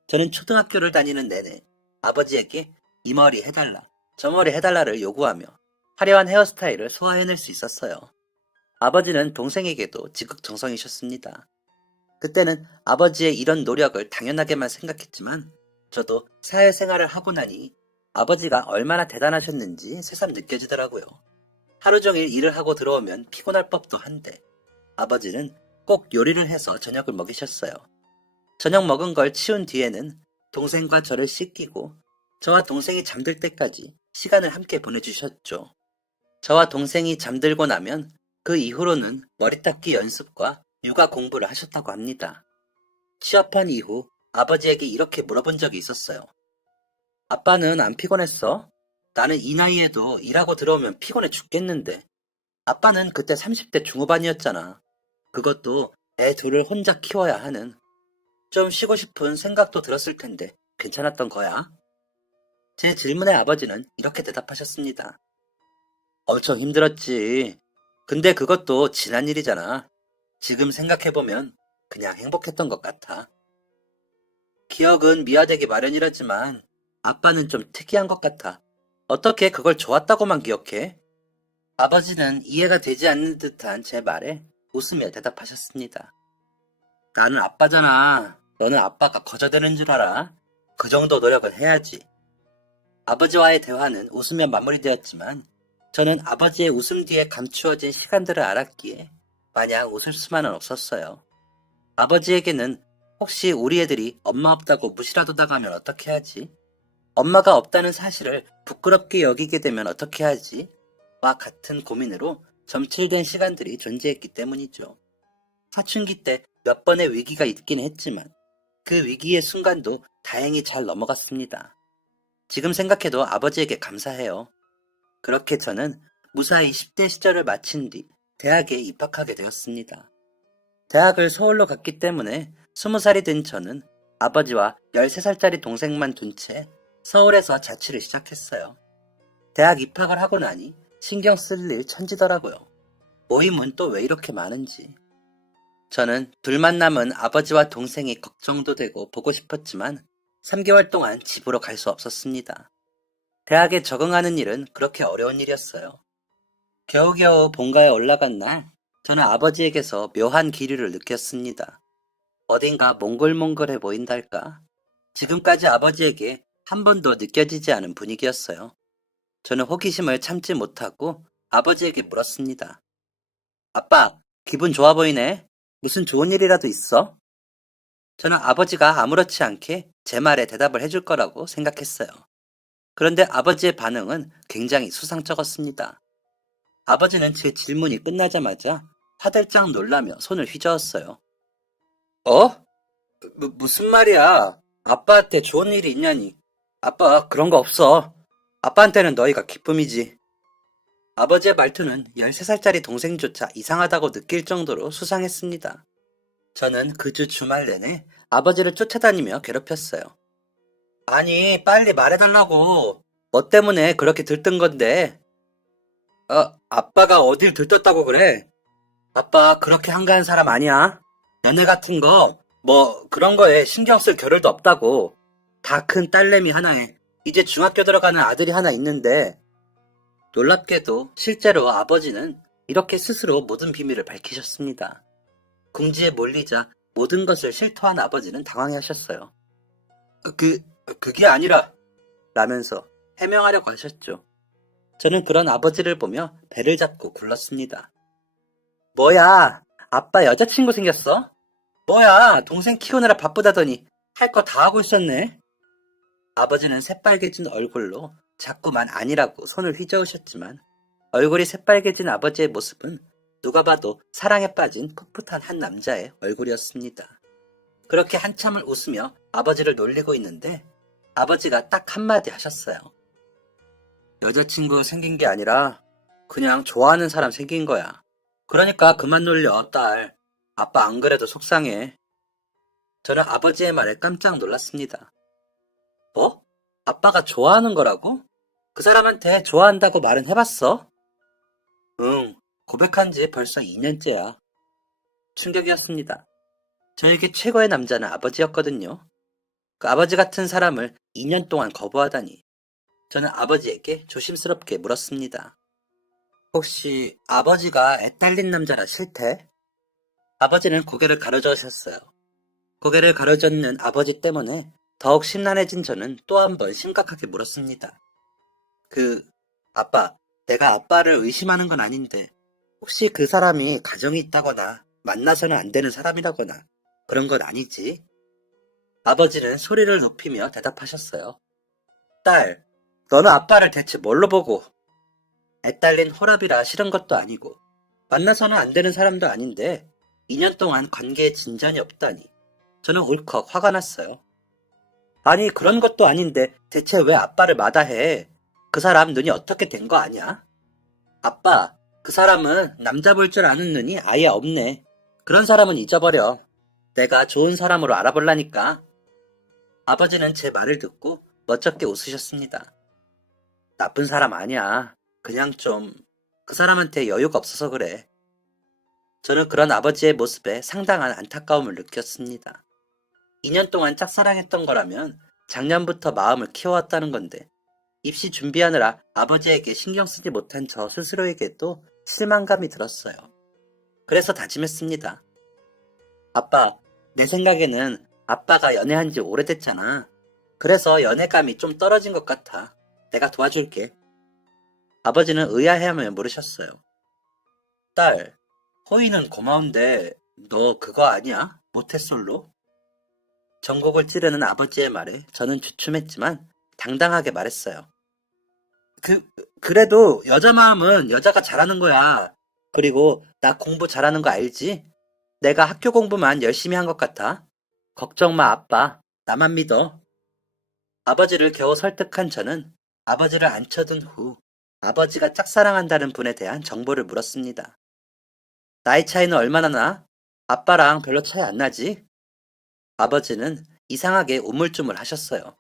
저는 초등학교를 다니는 내내 아버지에게 이 머리 해달라, 저 머리 해달라를 요구하며 화려한 헤어스타일을 소화해낼 수 있었어요. 아버지는 동생에게도 지극정성이셨습니다. 그때는 아버지의 이런 노력을 당연하게만 생각했지만 저도 사회생활을 하고 나니 아버지가 얼마나 대단하셨는지 새삼 느껴지더라고요. 하루 종일 일을 하고 들어오면 피곤할 법도 한데 아버지는 꼭 요리를 해서 저녁을 먹이셨어요. 저녁 먹은 걸 치운 뒤에는 동생과 저를 씻기고 저와 동생이 잠들 때까지 시간을 함께 보내주셨죠. 저와 동생이 잠들고 나면 그 이후로는 머리 닦기 연습과 육아 공부를 하셨다고 합니다. 취업한 이후 아버지에게 이렇게 물어본 적이 있었어요. 아빠는 안 피곤했어? 나는 이 나이에도 일하고 들어오면 피곤해 죽겠는데. 아빠는 그때 30대 중후반이었잖아. 그것도 애 둘을 혼자 키워야 하는. 좀 쉬고 싶은 생각도 들었을 텐데 괜찮았던 거야? 제 질문에 아버지는 이렇게 대답하셨습니다. 엄청 힘들었지. 근데 그것도 지난 일이잖아. 지금 생각해보면 그냥 행복했던 것 같아. 기억은 미화되기 마련이라지만 아빠는 좀 특이한 것 같아. 어떻게 그걸 좋았다고만 기억해? 아버지는 이해가 되지 않는 듯한 제 말에 웃으며 대답하셨습니다. 나는 아빠잖아. 너는 아빠가 거저되는 줄 알아? 그 정도 노력은 해야지. 아버지와의 대화는 웃으며 마무리되었지만 저는 아버지의 웃음 뒤에 감추어진 시간들을 알았기에 마냥 웃을 수만은 없었어요. 아버지에게는 혹시 우리 애들이 엄마 없다고 무시라도 당하면 어떻게 하지? 엄마가 없다는 사실을 부끄럽게 여기게 되면 어떻게 하지? 와 같은 고민으로 점칠된 시간들이 존재했기 때문이죠. 사춘기 때 몇 번의 위기가 있긴 했지만 그 위기의 순간도 다행히 잘 넘어갔습니다. 지금 생각해도 아버지에게 감사해요. 그렇게 저는 무사히 10대 시절을 마친 뒤 대학에 입학하게 되었습니다. 대학을 서울로 갔기 때문에 20살이 된 저는 아버지와 13살짜리 동생만 둔 채 서울에서 자취를 시작했어요. 대학 입학을 하고 나니 신경 쓸 일 천지더라고요. 모임은 또 왜 이렇게 많은지. 저는 둘만 남은 아버지와 동생이 걱정도 되고 보고 싶었지만 3개월 동안 집으로 갈 수 없었습니다. 대학에 적응하는 일은 그렇게 어려운 일이었어요. 겨우겨우 본가에 올라간 날, 저는 아버지에게서 묘한 기류를 느꼈습니다. 어딘가 몽글몽글해 보인달까? 지금까지 아버지에게 한 번도 느껴지지 않은 분위기였어요. 저는 호기심을 참지 못하고 아버지에게 물었습니다. 아빠, 기분 좋아 보이네. 무슨 좋은 일이라도 있어? 저는 아버지가 아무렇지 않게 제 말에 대답을 해줄 거라고 생각했어요. 그런데 아버지의 반응은 굉장히 수상쩍었습니다. 아버지는 제 질문이 끝나자마자 화들짝 놀라며 손을 휘저었어요. 어? 무슨 말이야? 아빠한테 좋은 일이 있냐니. 아빠, 그런 거 없어. 아빠한테는 너희가 기쁨이지. 아버지의 말투는 13살짜리 동생조차 이상하다고 느낄 정도로 수상했습니다. 저는 그 주 주말 내내 아버지를 쫓아다니며 괴롭혔어요. 아니, 빨리 말해달라고. 뭐 때문에 그렇게 들뜬 건데? 아빠가 어딜 들떴다고 그래? 아빠 그렇게 한가한 사람 아니야. 연애 같은 거, 뭐 그런 거에 신경 쓸 겨를도 없다고. 다 큰 딸내미 하나에 이제 중학교 들어가는 아들이 하나 있는데. 놀랍게도 실제로 아버지는 이렇게 스스로 모든 비밀을 밝히셨습니다. 궁지에 몰리자 모든 것을 실토한 아버지는 당황해하셨어요. 그게 아니라 라면서 해명하려고 하셨죠. 저는 그런 아버지를 보며 배를 잡고 굴렀습니다. 뭐야, 아빠 여자친구 생겼어? 뭐야, 동생 키우느라 바쁘다더니 할 거 다 하고 있었네. 아버지는 새빨개진 얼굴로 자꾸만 아니라고 손을 휘저으셨지만 얼굴이 새빨개진 아버지의 모습은 누가 봐도 사랑에 빠진 풋풋한 한 남자의 얼굴이었습니다. 그렇게 한참을 웃으며 아버지를 놀리고 있는데 아버지가 딱 한마디 하셨어요. 여자친구 생긴 게 아니라 그냥 좋아하는 사람 생긴 거야. 그러니까 그만 놀려, 딸. 아빠 안 그래도 속상해. 저는 아버지의 말에 깜짝 놀랐습니다. 뭐? 아빠가 좋아하는 거라고? 그 사람한테 좋아한다고 말은 해봤어? 응, 고백한 지 벌써 2년째야. 충격이었습니다. 저에게 최고의 남자는 아버지였거든요. 그 아버지 같은 사람을 2년 동안 거부하다니. 저는 아버지에게 조심스럽게 물었습니다. 혹시 아버지가 애 딸린 남자라 싫대? 아버지는 고개를 가로저으셨어요. 고개를 가로젓는 아버지 때문에 더욱 심란해진 저는 또 한 번 심각하게 물었습니다. 아빠, 내가 아빠를 의심하는 건 아닌데 혹시 그 사람이 가정이 있다거나 만나서는 안 되는 사람이라거나 그런 건 아니지? 아버지는 소리를 높이며 대답하셨어요. 딸, 너는 아빠를 대체 뭘로 보고? 애 딸린 호랍이라 싫은 것도 아니고 만나서는 안 되는 사람도 아닌데 2년 동안 관계에 진전이 없다니. 저는 울컥 화가 났어요. 아니 그런 것도 아닌데 대체 왜 아빠를 마다해? 그 사람 눈이 어떻게 된 거 아니야? 아빠, 그 사람은 남자 볼 줄 아는 눈이 아예 없네. 그런 사람은 잊어버려. 내가 좋은 사람으로 알아볼라니까. 아버지는 제 말을 듣고 멋쩍게 웃으셨습니다. 나쁜 사람 아니야. 그냥 좀 그 사람한테 여유가 없어서 그래. 저는 그런 아버지의 모습에 상당한 안타까움을 느꼈습니다. 2년 동안 짝사랑했던 거라면 작년부터 마음을 키워왔다는 건데 입시 준비하느라 아버지에게 신경 쓰지 못한 저 스스로에게도 실망감이 들었어요. 그래서 다짐했습니다. 아빠, 내 생각에는 아빠가 연애한 지 오래됐잖아. 그래서 연애감이 좀 떨어진 것 같아. 내가 도와줄게. 아버지는 의아해하며 물으셨어요. 딸, 호의는 고마운데 너 그거 아니야? 모태솔로? 전곡을 찌르는 아버지의 말에 저는 주춤했지만 당당하게 말했어요. 그래도 여자 마음은 여자가 잘하는 거야. 그리고 나 공부 잘하는 거 알지? 내가 학교 공부만 열심히 한 것 같아. 걱정 마, 아빠. 나만 믿어. 아버지를 겨우 설득한 저는 아버지를 앉혀둔 후 아버지가 짝사랑한다는 분에 대한 정보를 물었습니다. 나이 차이는 얼마나 나? 아빠랑 별로 차이 안 나지? 아버지는 이상하게 우물쭈물 하셨어요.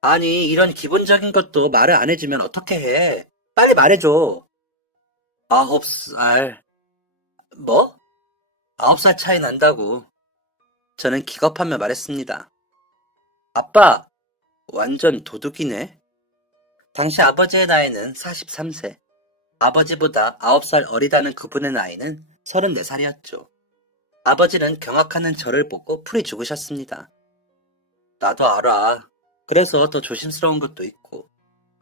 아니, 이런 기본적인 것도 말을 안 해주면 어떻게 해? 빨리 말해줘. 9살. 뭐? 9살 차이 난다고. 저는 기겁하며 말했습니다. 아빠, 완전 도둑이네. 당시 아버지의 나이는 43세. 아버지보다 9살 어리다는 그분의 나이는 34살이었죠. 아버지는 경악하는 저를 보고 풀이 죽으셨습니다. 나도 알아. 그래서 더 조심스러운 것도 있고.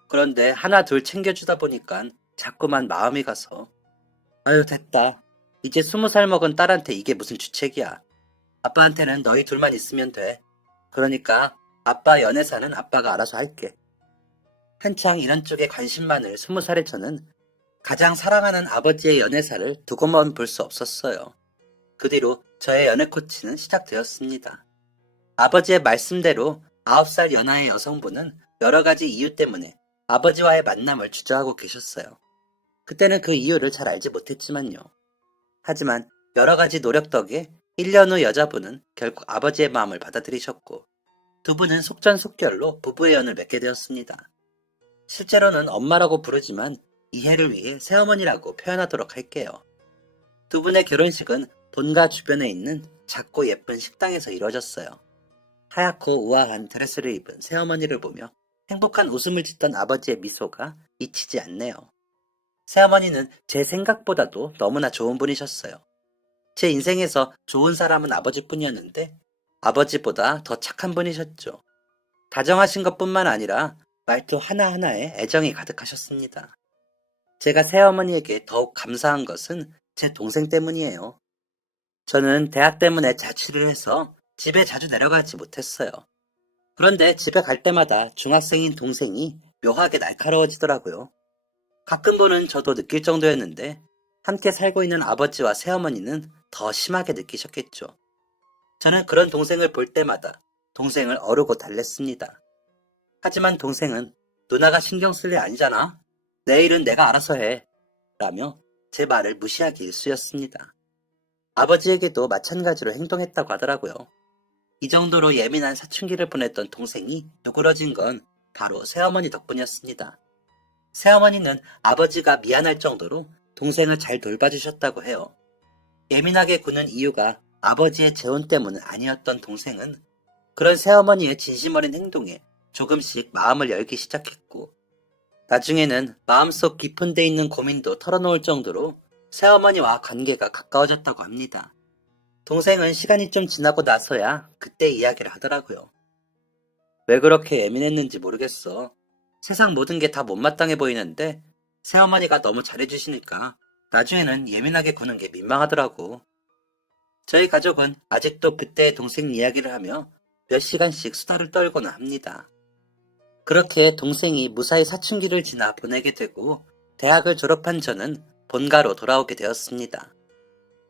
그런데 하나 둘 챙겨주다 보니까 자꾸만 마음이 가서. 아유, 됐다. 이제 20살 먹은 딸한테 이게 무슨 주책이야. 아빠한테는 너희 둘만 있으면 돼. 그러니까 아빠 연애사는 아빠가 알아서 할게. 한창 이런 쪽에 관심 많을 20살의 저는 가장 사랑하는 아버지의 연애사를 두고만 볼 수 없었어요. 그 뒤로 저의 연애 코치는 시작되었습니다. 아버지의 말씀대로 9살 연하의 여성분은 여러 가지 이유 때문에 아버지와의 만남을 주저하고 계셨어요. 그때는 그 이유를 잘 알지 못했지만요. 하지만 여러 가지 노력 덕에 1년 후 여자분은 결국 아버지의 마음을 받아들이셨고 두 분은 속전속결로 부부의 연을 맺게 되었습니다. 실제로는 엄마라고 부르지만 이해를 위해 새어머니라고 표현하도록 할게요. 두 분의 결혼식은 본가 주변에 있는 작고 예쁜 식당에서 이루어졌어요. 하얗고 우아한 드레스를 입은 새어머니를 보며 행복한 웃음을 짓던 아버지의 미소가 잊히지 않네요. 새어머니는 제 생각보다도 너무나 좋은 분이셨어요. 제 인생에서 좋은 사람은 아버지뿐이었는데 아버지보다 더 착한 분이셨죠. 다정하신 것뿐만 아니라 말투 하나하나에 애정이 가득하셨습니다. 제가 새어머니에게 더욱 감사한 것은 제 동생 때문이에요. 저는 대학 때문에 자취를 해서 집에 자주 내려가지 못했어요. 그런데 집에 갈 때마다 중학생인 동생이 묘하게 날카로워지더라고요. 가끔 보는 저도 느낄 정도였는데 함께 살고 있는 아버지와 새어머니는 더 심하게 느끼셨겠죠. 저는 그런 동생을 볼 때마다 동생을 어르고 달랬습니다. 하지만 동생은 누나가 신경 쓸 일 아니잖아. 내 일은 내가 알아서 해. 라며 제 말을 무시하기 일쑤였습니다. 아버지에게도 마찬가지로 행동했다고 하더라고요. 이 정도로 예민한 사춘기를 보냈던 동생이 누그러진 건 바로 새어머니 덕분이었습니다. 새어머니는 아버지가 미안할 정도로 동생을 잘 돌봐주셨다고 해요. 예민하게 구는 이유가 아버지의 재혼 때문은 아니었던 동생은 그런 새어머니의 진심 어린 행동에 조금씩 마음을 열기 시작했고 나중에는 마음속 깊은 데 있는 고민도 털어놓을 정도로 새어머니와 관계가 가까워졌다고 합니다. 동생은 시간이 좀 지나고 나서야 그때 이야기를 하더라고요. 왜 그렇게 예민했는지 모르겠어. 세상 모든 게 다 못마땅해 보이는데 새어머니가 너무 잘해주시니까 나중에는 예민하게 구는 게 민망하더라고. 저희 가족은 아직도 그때의 동생 이야기를 하며 몇 시간씩 수다를 떨곤 합니다. 그렇게 동생이 무사히 사춘기를 지나 보내게 되고 대학을 졸업한 저는 본가로 돌아오게 되었습니다.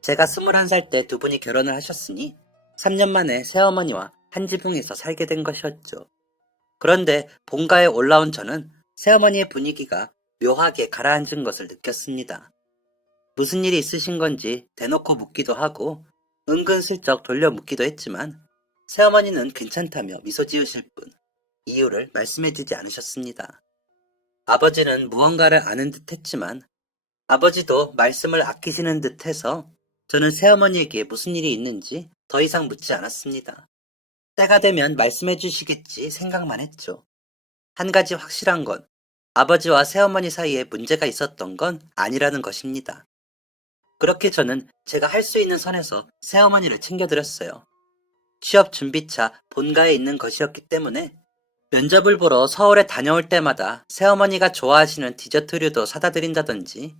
제가 21살 때 두 분이 결혼을 하셨으니 3년 만에 새어머니와 한 지붕에서 살게 된 것이었죠. 그런데 본가에 올라온 저는 새어머니의 분위기가 묘하게 가라앉은 것을 느꼈습니다. 무슨 일이 있으신 건지 대놓고 묻기도 하고 은근슬쩍 돌려 묻기도 했지만 새어머니는 괜찮다며 미소 지으실 뿐 이유를 말씀해주지 않으셨습니다. 아버지는 무언가를 아는 듯 했지만 아버지도 말씀을 아끼시는 듯 해서 저는 새어머니에게 무슨 일이 있는지 더 이상 묻지 않았습니다. 때가 되면 말씀해 주시겠지 생각만 했죠. 한 가지 확실한 건 아버지와 새어머니 사이에 문제가 있었던 건 아니라는 것입니다. 그렇게 저는 제가 할 수 있는 선에서 새어머니를 챙겨드렸어요. 취업 준비차 본가에 있는 것이었기 때문에 면접을 보러 서울에 다녀올 때마다 새어머니가 좋아하시는 디저트류도 사다 드린다든지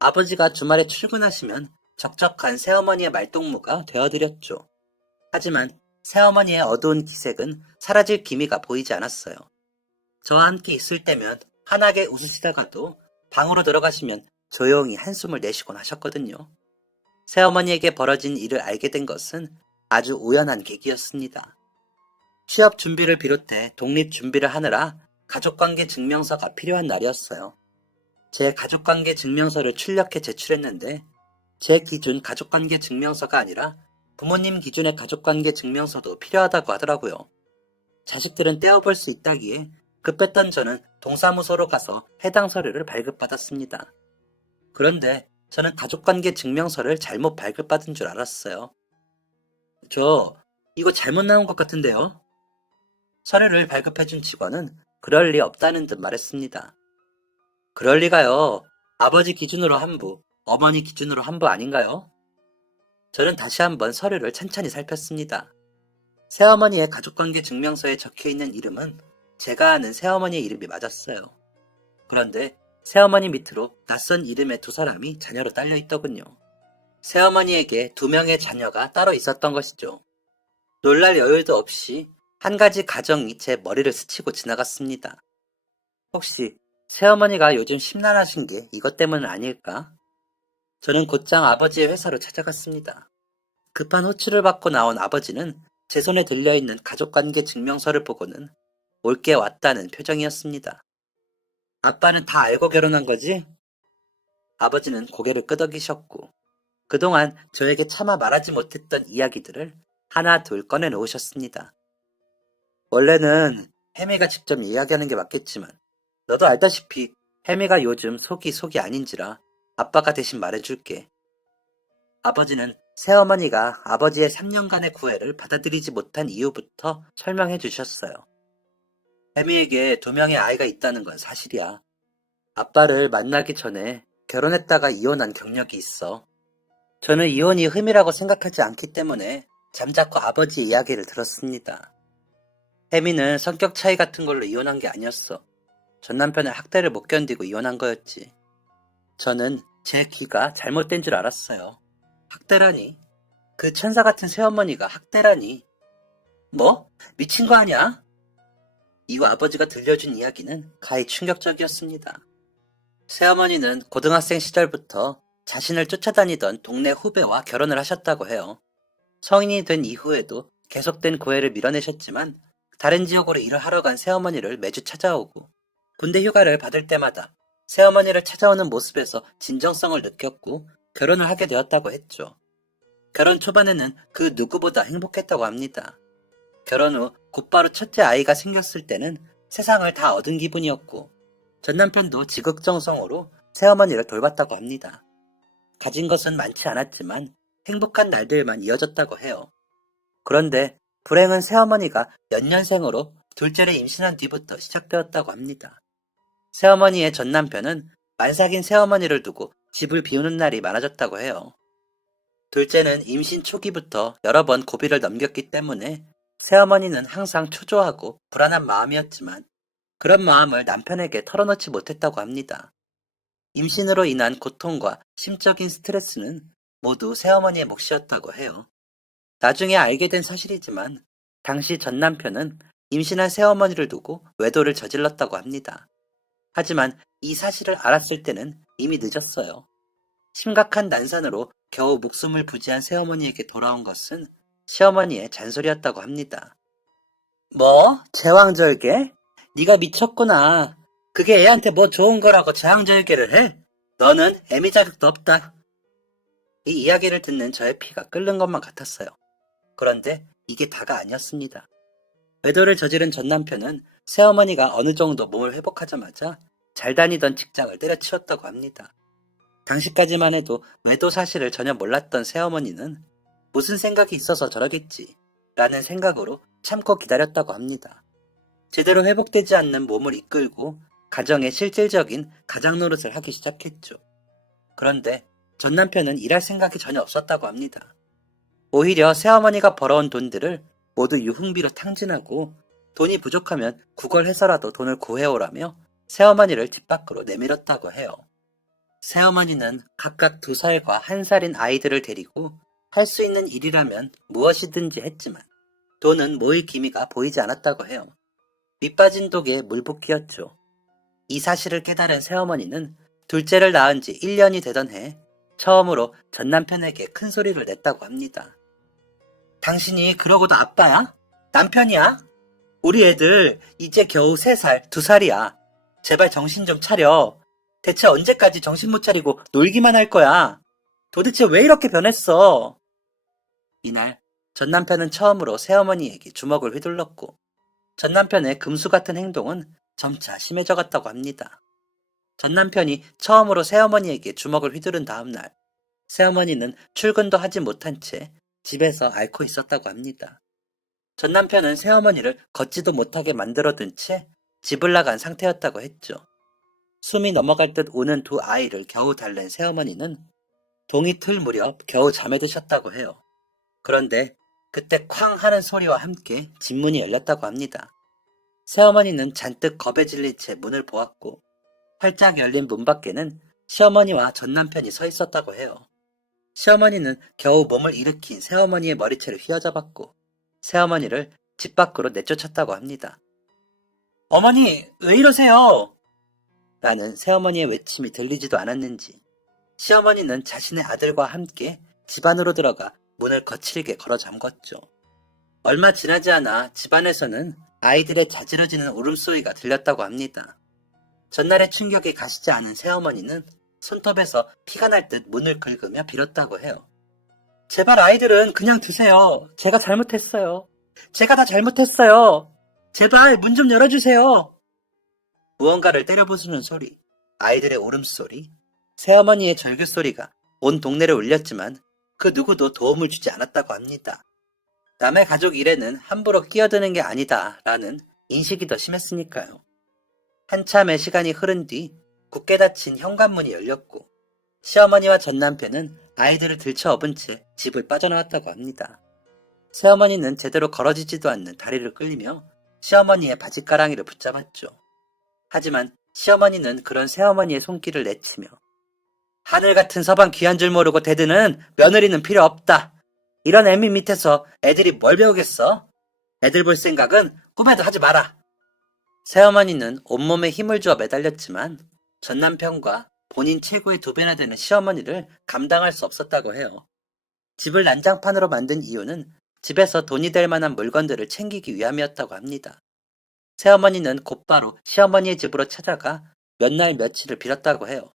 아버지가 주말에 출근하시면 적적한 새어머니의 말동무가 되어드렸죠. 하지만 새어머니의 어두운 기색은 사라질 기미가 보이지 않았어요. 저와 함께 있을 때면 환하게 웃으시다가도 방으로 들어가시면 조용히 한숨을 내쉬곤 하셨거든요. 새어머니에게 벌어진 일을 알게 된 것은 아주 우연한 계기였습니다. 취업 준비를 비롯해 독립 준비를 하느라 가족관계 증명서가 필요한 날이었어요. 제 가족관계 증명서를 출력해 제출했는데 제 기준 가족관계 증명서가 아니라 부모님 기준의 가족관계 증명서도 필요하다고 하더라고요. 자식들은 떼어볼 수 있다기에 급했던 저는 동사무소로 가서 해당 서류를 발급받았습니다. 그런데 저는 가족관계 증명서를 잘못 발급받은 줄 알았어요. 이거 잘못 나온 것 같은데요? 서류를 발급해준 직원은 그럴 리 없다는 듯 말했습니다. 그럴 리가요. 아버지 기준으로 한 부, 어머니 기준으로 한 부 아닌가요? 저는 다시 한번 서류를 찬찬히 살폈습니다. 새어머니의 가족관계 증명서에 적혀있는 이름은 제가 아는 새어머니의 이름이 맞았어요. 그런데 새어머니 밑으로 낯선 이름의 두 사람이 자녀로 딸려 있더군요. 새어머니에게 2명의 자녀가 따로 있었던 것이죠. 놀랄 여유도 없이 한 가지 가정이 제 머리를 스치고 지나갔습니다. 혹시 새어머니가 요즘 심란하신 게 이것 때문은 아닐까? 저는 곧장 아버지의 회사로 찾아갔습니다. 급한 호출을 받고 나온 아버지는 제 손에 들려있는 가족관계 증명서를 보고는 올게 왔다는 표정이었습니다. 아빠는 다 알고 결혼한 거지? 아버지는 고개를 끄덕이셨고 그동안 저에게 차마 말하지 못했던 이야기들을 하나 둘 꺼내놓으셨습니다. 원래는 혜미가 직접 이야기하는 게 맞겠지만 너도 알다시피 혜미가 요즘 속이 아닌지라 아빠가 대신 말해줄게. 아버지는 새어머니가 아버지의 3년간의 구애를 받아들이지 못한 이유부터 설명해 주셨어요. 혜미에게 2명의 아이가 있다는 건 사실이야. 아빠를 만나기 전에 결혼했다가 이혼한 경력이 있어. 저는 이혼이 흠이라고 생각하지 않기 때문에 잠자코 아버지 이야기를 들었습니다. 혜미는 성격 차이 같은 걸로 이혼한 게 아니었어. 전 남편의 학대를 못 견디고 이혼한 거였지. 저는 제 귀가 잘못된 줄 알았어요. 학대라니? 그 천사 같은 새어머니가 학대라니? 뭐? 미친 거 아니야? 이후 아버지가 들려준 이야기는 가히 충격적이었습니다. 새어머니는 고등학생 시절부터 자신을 쫓아다니던 동네 후배와 결혼을 하셨다고 해요. 성인이 된 이후에도 계속된 고해를 밀어내셨지만 다른 지역으로 일을 하러 간 새어머니를 매주 찾아오고 군대 휴가를 받을 때마다 새어머니를 찾아오는 모습에서 진정성을 느꼈고 결혼을 하게 되었다고 했죠. 결혼 초반에는 그 누구보다 행복했다고 합니다. 결혼 후 곧바로 첫째 아이가 생겼을 때는 세상을 다 얻은 기분이었고 전 남편도 지극정성으로 새어머니를 돌봤다고 합니다. 가진 것은 많지 않았지만 행복한 날들만 이어졌다고 해요. 그런데 불행은 새어머니가 연년생으로 둘째를 임신한 뒤부터 시작되었다고 합니다. 새어머니의 전 남편은 만삭인 새어머니를 두고 집을 비우는 날이 많아졌다고 해요. 둘째는 임신 초기부터 여러 번 고비를 넘겼기 때문에 새어머니는 항상 초조하고 불안한 마음이었지만 그런 마음을 남편에게 털어놓지 못했다고 합니다. 임신으로 인한 고통과 심적인 스트레스는 모두 새어머니의 몫이었다고 해요. 나중에 알게 된 사실이지만 당시 전 남편은 임신한 새어머니를 두고 외도를 저질렀다고 합니다. 하지만 이 사실을 알았을 때는 이미 늦었어요. 심각한 난산으로 겨우 목숨을 부지한 새어머니에게 돌아온 것은 시어머니의 잔소리였다고 합니다. 뭐? 제왕절개? 네가 미쳤구나. 그게 애한테 뭐 좋은 거라고 제왕절개를 해? 너는 애미 자격도 없다. 이 이야기를 듣는 저의 피가 끓는 것만 같았어요. 그런데 이게 다가 아니었습니다. 외도를 저지른 전 남편은 새어머니가 어느 정도 몸을 회복하자마자 잘 다니던 직장을 때려치웠다고 합니다. 당시까지만 해도 외도 사실을 전혀 몰랐던 새어머니는 무슨 생각이 있어서 저러겠지 라는 생각으로 참고 기다렸다고 합니다. 제대로 회복되지 않는 몸을 이끌고 가정의 실질적인 가장 노릇을 하기 시작했죠. 그런데 전 남편은 일할 생각이 전혀 없었다고 합니다. 오히려 새어머니가 벌어온 돈들을 모두 유흥비로 탕진하고 돈이 부족하면 구걸해서라도 돈을 구해오라며 새어머니를 집 밖으로 내밀었다고 해요. 새어머니는 각각 2살과 1살인 아이들을 데리고 할 수 있는 일이라면 무엇이든지 했지만 돈은 모일 기미가 보이지 않았다고 해요. 밑빠진 독에 물 붓기였죠. 이 사실을 깨달은 새어머니는 둘째를 낳은 지 1년이 되던 해 처음으로 전 남편에게 큰 소리를 냈다고 합니다. 당신이 그러고도 아빠야? 남편이야? 우리 애들 이제 겨우 3살, 2살이야. 제발 정신 좀 차려. 대체 언제까지 정신 못 차리고 놀기만 할 거야? 도대체 왜 이렇게 변했어? 이날 전 남편은 처음으로 새어머니에게 주먹을 휘둘렀고 전 남편의 금수 같은 행동은 점차 심해져 갔다고 합니다. 전 남편이 처음으로 새어머니에게 주먹을 휘두른 다음 날, 새어머니는 출근도 하지 못한 채 집에서 앓고 있었다고 합니다. 전 남편은 새어머니를 걷지도 못하게 만들어둔 채 집을 나간 상태였다고 했죠. 숨이 넘어갈 듯 우는 두 아이를 겨우 달랜 새어머니는 동이 틀 무렵 겨우 잠에 드셨다고 해요. 그런데 그때 쾅 하는 소리와 함께 집문이 열렸다고 합니다. 새어머니는 잔뜩 겁에 질린 채 문을 보았고 활짝 열린 문 밖에는 시어머니와 전 남편이 서 있었다고 해요. 시어머니는 겨우 몸을 일으킨 새어머니의 머리채를 휘어잡았고 새어머니를 집 밖으로 내쫓았다고 합니다. 어머니, 왜 이러세요? 라는 새어머니의 외침이 들리지도 않았는지 시어머니는 자신의 아들과 함께 집 안으로 들어가 문을 거칠게 걸어 잠궜죠. 얼마 지나지 않아 집안에서는 아이들의 자지러지는 울음소리가 들렸다고 합니다. 전날의 충격이 가시지 않은 새어머니는 손톱에서 피가 날 듯 문을 긁으며 빌었다고 해요. 제발 아이들은 그냥 두세요. 제가 잘못했어요. 제가 다 잘못했어요. 제발 문 좀 열어주세요. 무언가를 때려부수는 소리, 아이들의 울음소리, 새어머니의 절규소리가 온 동네를 울렸지만 그 누구도 도움을 주지 않았다고 합니다. 남의 가족 일에는 함부로 끼어드는 게 아니다라는 인식이 더 심했으니까요. 한참의 시간이 흐른 뒤 굳게 닫힌 현관문이 열렸고 시어머니와 전 남편은 아이들을 들쳐업은 채 집을 빠져나왔다고 합니다. 새어머니는 제대로 걸어지지도 않는 다리를 끌리며 시어머니의 바짓가랑이를 붙잡았죠. 하지만 시어머니는 그런 새어머니의 손길을 내치며 하늘 같은 서방 귀한 줄 모르고 대드는 며느리는 필요 없다. 이런 애미 밑에서 애들이 뭘 배우겠어? 애들 볼 생각은 꿈에도 하지 마라. 새어머니는 온몸에 힘을 주어 매달렸지만 전 남편과 본인 최고의 2배나 되는 시어머니를 감당할 수 없었다고 해요. 집을 난장판으로 만든 이유는 집에서 돈이 될 만한 물건들을 챙기기 위함이었다고 합니다. 새어머니는 곧바로 시어머니의 집으로 찾아가 몇 날 며칠을 빌었다고 해요.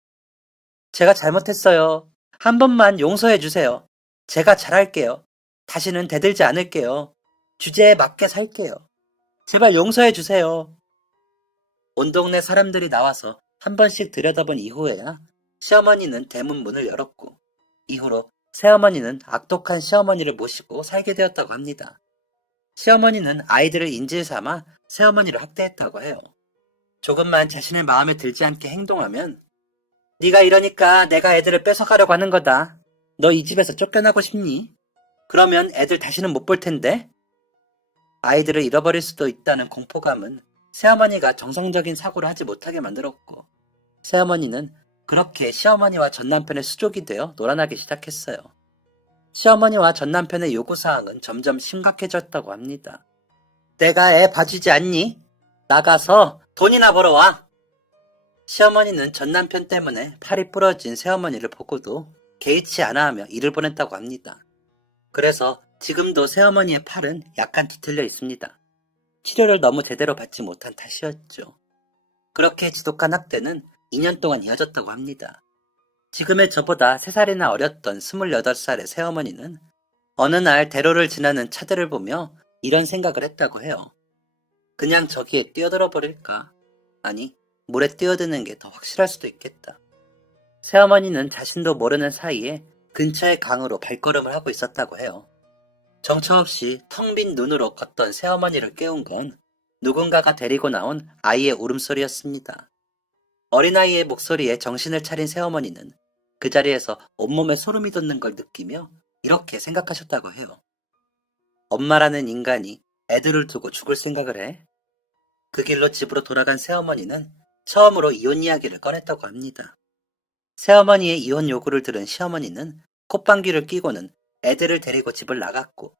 제가 잘못했어요. 한 번만 용서해 주세요. 제가 잘할게요. 다시는 대들지 않을게요. 주제에 맞게 살게요. 제발 용서해 주세요. 온 동네 사람들이 나와서 한 번씩 들여다본 이후에야 시어머니는 대문 문을 열었고 이후로 새어머니는 악독한 시어머니를 모시고 살게 되었다고 합니다. 시어머니는 아이들을 인질 삼아 새어머니를 학대했다고 해요. 조금만 자신의 마음에 들지 않게 행동하면 네가 이러니까 내가 애들을 뺏어가려고 하는 거다. 너 이 집에서 쫓겨나고 싶니? 그러면 애들 다시는 못 볼 텐데? 아이들을 잃어버릴 수도 있다는 공포감은 새어머니가 정상적인 사고를 하지 못하게 만들었고 새어머니는 그렇게 시어머니와 전 남편의 수족이 되어 놀아나기 시작했어요. 시어머니와 전 남편의 요구사항은 점점 심각해졌다고 합니다. 내가 애 봐주지 않니? 나가서 돈이나 벌어와. 시어머니는 전 남편 때문에 팔이 부러진 새어머니를 보고도 개의치 않아 하며 일을 보냈다고 합니다. 그래서 지금도 새어머니의 팔은 약간 뒤틀려 있습니다. 치료를 너무 제대로 받지 못한 탓이었죠. 그렇게 지독한 학대는 2년 동안 이어졌다고 합니다. 지금의 저보다 3살이나 어렸던 28살의 새어머니는 어느 날 대로를 지나는 차들을 보며 이런 생각을 했다고 해요. 그냥 저기에 뛰어들어 버릴까? 아니, 물에 뛰어드는 게 더 확실할 수도 있겠다. 새어머니는 자신도 모르는 사이에 근처의 강으로 발걸음을 하고 있었다고 해요. 정처 없이 텅 빈 눈으로 걷던 새어머니를 깨운 건 누군가가 데리고 나온 아이의 울음소리였습니다. 어린아이의 목소리에 정신을 차린 새어머니는 그 자리에서 온몸에 소름이 돋는 걸 느끼며 이렇게 생각하셨다고 해요. 엄마라는 인간이 애들을 두고 죽을 생각을 해? 그 길로 집으로 돌아간 새어머니는 처음으로 이혼 이야기를 꺼냈다고 합니다. 새어머니의 이혼 요구를 들은 시어머니는 콧방귀를 뀌고는 애들을 데리고 집을 나갔고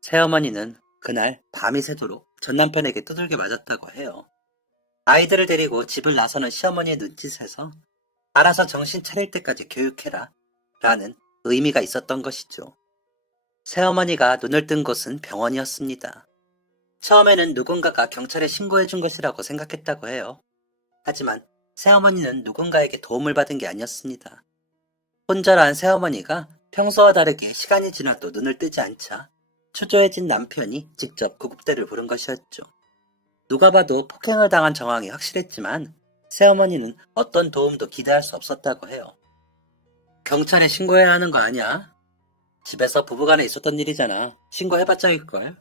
새어머니는 그날 밤이 새도록 전 남편에게 두들겨 맞았다고 해요. 아이들을 데리고 집을 나서는 시어머니의 눈짓에서 알아서 정신 차릴 때까지 교육해라 라는 의미가 있었던 것이죠. 새어머니가 눈을 뜬 곳은 병원이었습니다. 처음에는 누군가가 경찰에 신고해 준 것이라고 생각했다고 해요. 하지만 새어머니는 누군가에게 도움을 받은 게 아니었습니다. 혼자란 새어머니가 평소와 다르게 시간이 지나도 눈을 뜨지 않자 초조해진 남편이 직접 구급대를 부른 것이었죠. 누가 봐도 폭행을 당한 정황이 확실했지만 새어머니는 어떤 도움도 기대할 수 없었다고 해요. 경찰에 신고해야 하는 거 아니야? 집에서 부부간에 있었던 일이잖아. 신고해봤자 일걸?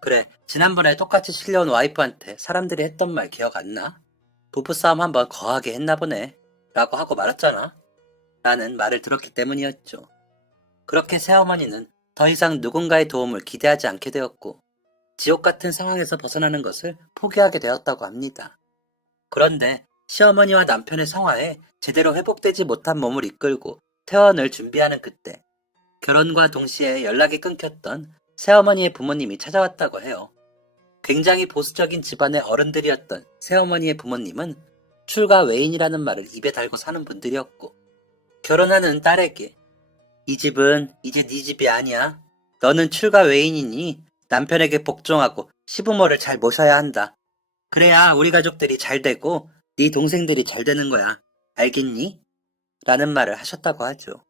그래, 지난번에 똑같이 실려온 와이프한테 사람들이 했던 말 기억 안 나? 부부싸움 한번 거하게 했나 보네. 라고 하고 말았잖아. 라는 말을 들었기 때문이었죠. 그렇게 새어머니는 더 이상 누군가의 도움을 기대하지 않게 되었고, 지옥 같은 상황에서 벗어나는 것을 포기하게 되었다고 합니다. 그런데 시어머니와 남편의 성화에 제대로 회복되지 못한 몸을 이끌고 퇴원을 준비하는 그때, 결혼과 동시에 연락이 끊겼던 새어머니의 부모님이 찾아왔다고 해요. 굉장히 보수적인 집안의 어른들이었던 새어머니의 부모님은 출가 외인이라는 말을 입에 달고 사는 분들이었고, 결혼하는 딸에게 이 집은 이제 네 집이 아니야. 너는 출가 외인이니 남편에게 복종하고 시부모를 잘 모셔야 한다. 그래야 우리 가족들이 잘 되고 네 동생들이 잘 되는 거야. 알겠니? 라는 말을 하셨다고 하죠.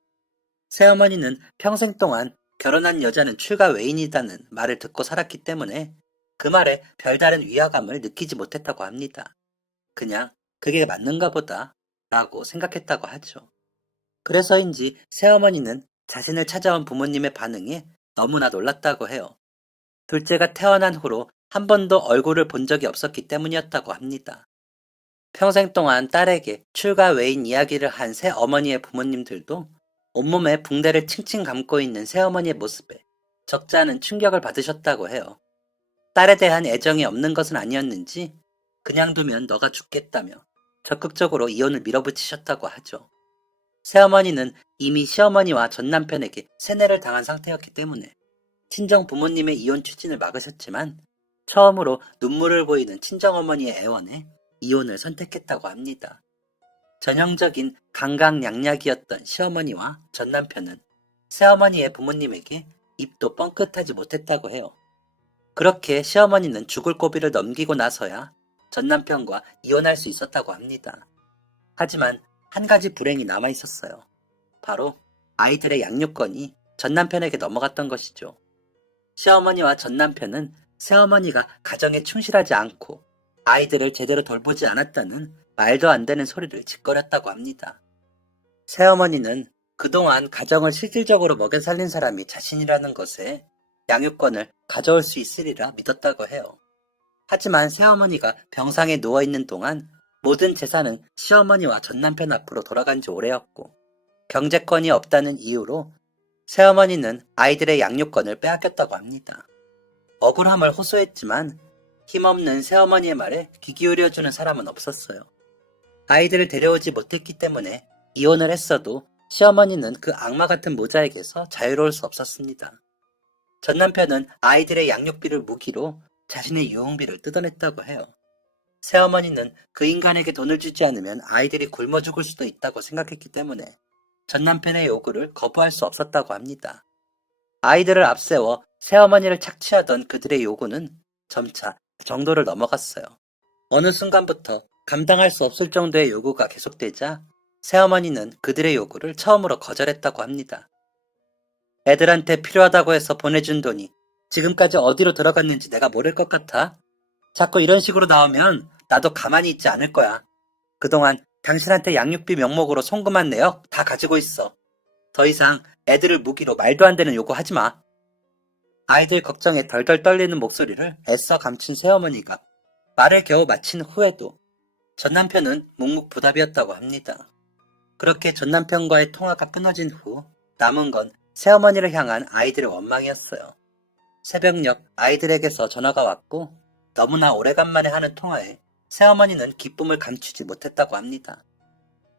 새어머니는 평생 동안 결혼한 여자는 출가 외인이라는 말을 듣고 살았기 때문에 그 말에 별다른 위화감을 느끼지 못했다고 합니다. 그냥 그게 맞는가 보다 라고 생각했다고 하죠. 그래서인지 새어머니는 자신을 찾아온 부모님의 반응에 너무나 놀랐다고 해요. 둘째가 태어난 후로 한 번도 얼굴을 본 적이 없었기 때문이었다고 합니다. 평생 동안 딸에게 출가 외인 이야기를 한 새어머니의 부모님들도 온몸에 붕대를 칭칭 감고 있는 새어머니의 모습에 적잖은 충격을 받으셨다고 해요. 딸에 대한 애정이 없는 것은 아니었는지 그냥 두면 너가 죽겠다며 적극적으로 이혼을 밀어붙이셨다고 하죠. 새어머니는 이미 시어머니와 전남편에게 세뇌를 당한 상태였기 때문에 친정 부모님의 이혼 추진을 막으셨지만 처음으로 눈물을 보이는 친정어머니의 애원에 이혼을 선택했다고 합니다. 전형적인 강강약약이었던 시어머니와 전남편은 새어머니의 부모님에게 입도 뻥끗하지 못했다고 해요. 그렇게 시어머니는 죽을 고비를 넘기고 나서야 전남편과 이혼할 수 있었다고 합니다. 하지만 한 가지 불행이 남아 있었어요. 바로 아이들의 양육권이 전남편에게 넘어갔던 것이죠. 시어머니와 전남편은 새어머니가 가정에 충실하지 않고 아이들을 제대로 돌보지 않았다는 말도 안 되는 소리를 짓거렸다고 합니다. 새어머니는 그동안 가정을 실질적으로 먹여 살린 사람이 자신이라는 것에 양육권을 가져올 수 있으리라 믿었다고 해요. 하지만 새어머니가 병상에 누워있는 동안 모든 재산은 시어머니와 전남편 앞으로 돌아간 지 오래였고 경제권이 없다는 이유로 새어머니는 아이들의 양육권을 빼앗겼다고 합니다. 억울함을 호소했지만 힘없는 새어머니의 말에 귀 기울여주는 사람은 없었어요. 아이들을 데려오지 못했기 때문에 이혼을 했어도 시어머니는 그 악마 같은 모자에게서 자유로울 수 없었습니다. 전남편은 아이들의 양육비를 무기로 자신의 유흥비를 뜯어냈다고 해요. 새어머니는 그 인간에게 돈을 주지 않으면 아이들이 굶어 죽을 수도 있다고 생각했기 때문에 전남편의 요구를 거부할 수 없었다고 합니다. 아이들을 앞세워 새어머니를 착취하던 그들의 요구는 점차 그 정도를 넘어갔어요. 어느 순간부터 감당할 수 없을 정도의 요구가 계속되자 새어머니는 그들의 요구를 처음으로 거절했다고 합니다. 애들한테 필요하다고 해서 보내준 돈이 지금까지 어디로 들어갔는지 내가 모를 것 같아? 자꾸 이런 식으로 나오면 나도 가만히 있지 않을 거야. 그동안 당신한테 양육비 명목으로 송금한 내역 다 가지고 있어. 더 이상 애들을 무기로 말도 안 되는 요구하지 마. 아이들 걱정에 덜덜 떨리는 목소리를 애써 감춘 새어머니가 말을 겨우 마친 후에도 전남편은 묵묵부답이었다고 합니다. 그렇게 전남편과의 통화가 끊어진 후 남은 건 새어머니를 향한 아이들의 원망이었어요. 새벽녘 아이들에게서 전화가 왔고 너무나 오래간만에 하는 통화에 새어머니는 기쁨을 감추지 못했다고 합니다.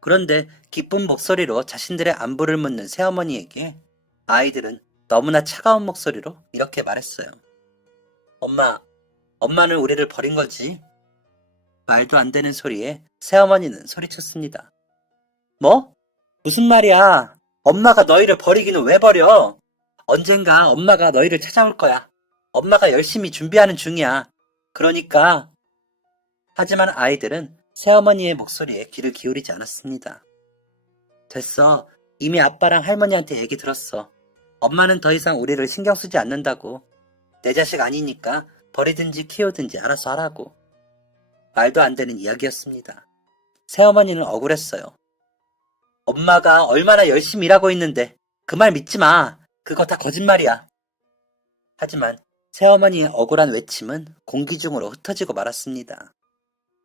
그런데 기쁜 목소리로 자신들의 안부를 묻는 새어머니에게 아이들은 너무나 차가운 목소리로 이렇게 말했어요. 엄마는 우리를 버린 거지? 말도 안 되는 소리에 새어머니는 소리쳤습니다. 뭐? 무슨 말이야? 엄마가 너희를 버리기는 왜 버려? 언젠가 엄마가 너희를 찾아올 거야. 엄마가 열심히 준비하는 중이야. 그러니까. 하지만 아이들은 새어머니의 목소리에 귀를 기울이지 않았습니다. 됐어. 이미 아빠랑 할머니한테 얘기 들었어. 엄마는 더 이상 우리를 신경 쓰지 않는다고. 내 자식 아니니까 버리든지 키우든지 알아서 하라고. 말도 안 되는 이야기였습니다. 새어머니는 억울했어요. 엄마가 얼마나 열심히 일하고 있는데 그 말 믿지 마. 그거 다 거짓말이야. 하지만 새어머니의 억울한 외침은 공기 중으로 흩어지고 말았습니다.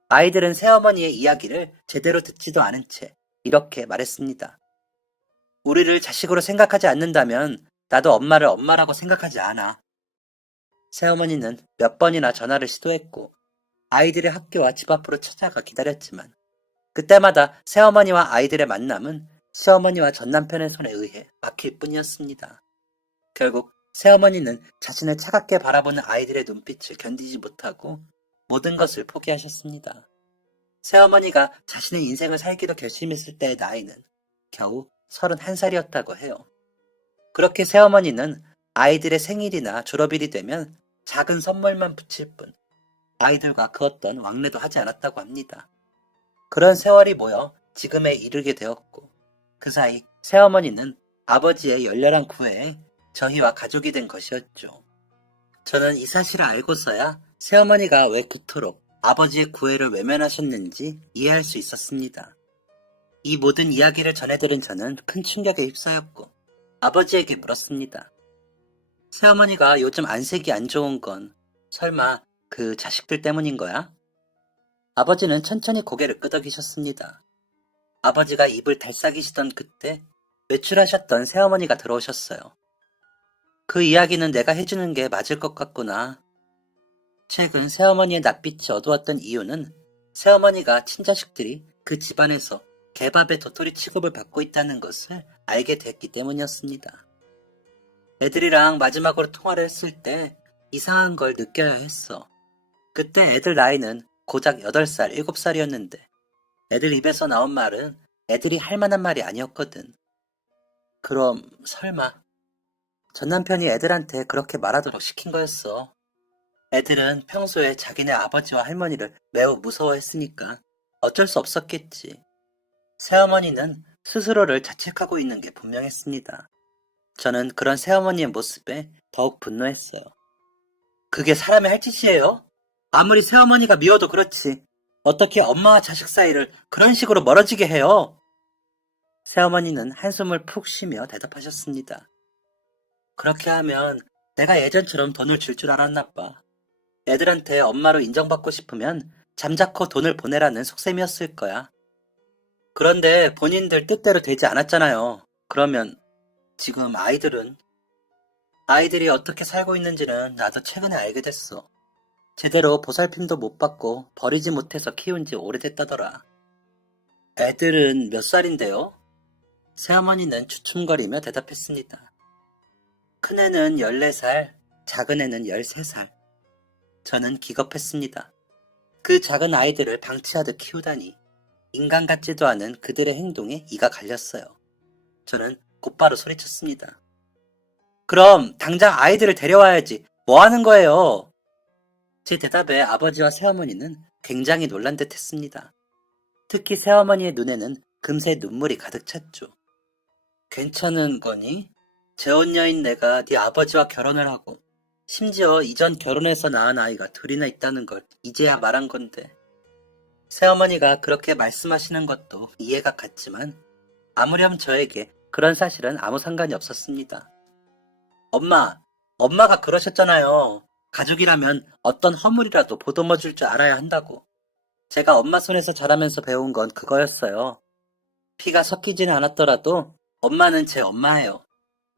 아이들은 새어머니의 이야기를 제대로 듣지도 않은 채 이렇게 말했습니다. 우리를 자식으로 생각하지 않는다면 나도 엄마를 엄마라고 생각하지 않아. 새어머니는 몇 번이나 전화를 시도했고 아이들의 학교와 집 앞으로 찾아가 기다렸지만 그때마다 새어머니와 아이들의 만남은 시어머니와 전남편의 손에 의해 막힐 뿐이었습니다. 결국 새어머니는 자신을 차갑게 바라보는 아이들의 눈빛을 견디지 못하고 모든 것을 포기하셨습니다. 새어머니가 자신의 인생을 살기로 결심했을 때의 나이는 겨우 31살이었다고 해요. 그렇게 새어머니는 아이들의 생일이나 졸업일이 되면 작은 선물만 붙일 뿐 아이들과 그 어떤 왕래도 하지 않았다고 합니다. 그런 세월이 모여 지금에 이르게 되었고 그 사이 새어머니는 아버지의 열렬한 구애에 저희와 가족이 된 것이었죠. 저는 이 사실을 알고서야 새어머니가 왜 그토록 아버지의 구애를 외면하셨는지 이해할 수 있었습니다. 이 모든 이야기를 전해들은 저는 큰 충격에 휩싸였고 아버지에게 물었습니다. 새어머니가 요즘 안색이 안 좋은 건 설마 그 자식들 때문인 거야? 아버지는 천천히 고개를 끄덕이셨습니다. 아버지가 입을 달싹이시던 그때 외출하셨던 새어머니가 들어오셨어요. 그 이야기는 내가 해주는 게 맞을 것 같구나. 최근 새어머니의 낯빛이 어두웠던 이유는 새어머니가 친자식들이 그 집안에서 개밥의 도토리 취급을 받고 있다는 것을 알게 됐기 때문이었습니다. 애들이랑 마지막으로 통화를 했을 때 이상한 걸 느껴야 했어. 그때 애들 나이는 고작 8살, 7살이었는데 애들 입에서 나온 말은 애들이 할 만한 말이 아니었거든. 그럼 설마 전 남편이 애들한테 그렇게 말하도록 시킨 거였어. 애들은 평소에 자기네 아버지와 할머니를 매우 무서워했으니까 어쩔 수 없었겠지. 새어머니는 스스로를 자책하고 있는 게 분명했습니다. 저는 그런 새어머니의 모습에 더욱 분노했어요. 그게 사람이 할 짓이에요? 아무리 새어머니가 미워도 그렇지. 어떻게 엄마와 자식 사이를 그런 식으로 멀어지게 해요? 새어머니는 한숨을 푹 쉬며 대답하셨습니다. 그렇게 하면 내가 예전처럼 돈을 줄 줄 알았나 봐. 애들한테 엄마로 인정받고 싶으면 잠자코 돈을 보내라는 속셈이었을 거야. 그런데 본인들 뜻대로 되지 않았잖아요. 그러면 지금 아이들이 어떻게 살고 있는지는 나도 최근에 알게 됐어. 제대로 보살핌도 못 받고 버리지 못해서 키운 지 오래됐다더라. 애들은 몇 살인데요? 새어머니는 주춤거리며 대답했습니다. 큰애는 14살, 작은애는 13살. 저는 기겁했습니다. 그 작은 아이들을 방치하듯 키우다니 인간 같지도 않은 그들의 행동에 이가 갈렸어요. 저는 곧바로 소리쳤습니다. 그럼 당장 아이들을 데려와야지. 뭐 하는 거예요? 제 대답에 아버지와 새어머니는 굉장히 놀란 듯 했습니다. 특히 새어머니의 눈에는 금세 눈물이 가득 찼죠. 괜찮은 거니? 재혼녀인 내가 네 아버지와 결혼을 하고 심지어 이전 결혼해서 낳은 아이가 둘이나 있다는 걸 이제야 말한 건데 새어머니가 그렇게 말씀하시는 것도 이해가 갔지만 아무렴 저에게 그런 사실은 아무 상관이 없었습니다. 엄마가 그러셨잖아요. 가족이라면 어떤 허물이라도 보듬어 줄 줄 알아야 한다고. 제가 엄마 손에서 자라면서 배운 건 그거였어요. 피가 섞이지는 않았더라도 엄마는 제 엄마예요.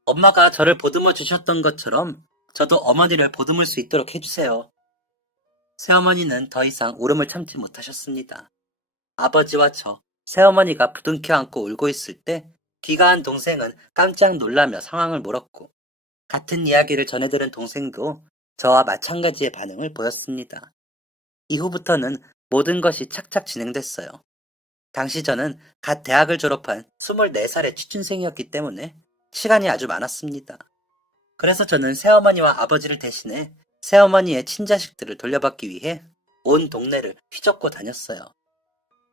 엄마가 저를 보듬어 주셨던 것처럼 저도 어머니를 보듬을 수 있도록 해주세요. 새어머니는 더 이상 울음을 참지 못하셨습니다. 아버지와 저, 새어머니가 부둥켜 안고 울고 있을 때 귀가한 동생은 깜짝 놀라며 상황을 물었고 같은 이야기를 전해들은 동생도 저와 마찬가지의 반응을 보였습니다. 이후부터는 모든 것이 착착 진행됐어요. 당시 저는 갓 대학을 졸업한 24살의 취준생이었기 때문에 시간이 아주 많았습니다. 그래서 저는 새어머니와 아버지를 대신해 새어머니의 친자식들을 돌려받기 위해 온 동네를 휘젓고 다녔어요.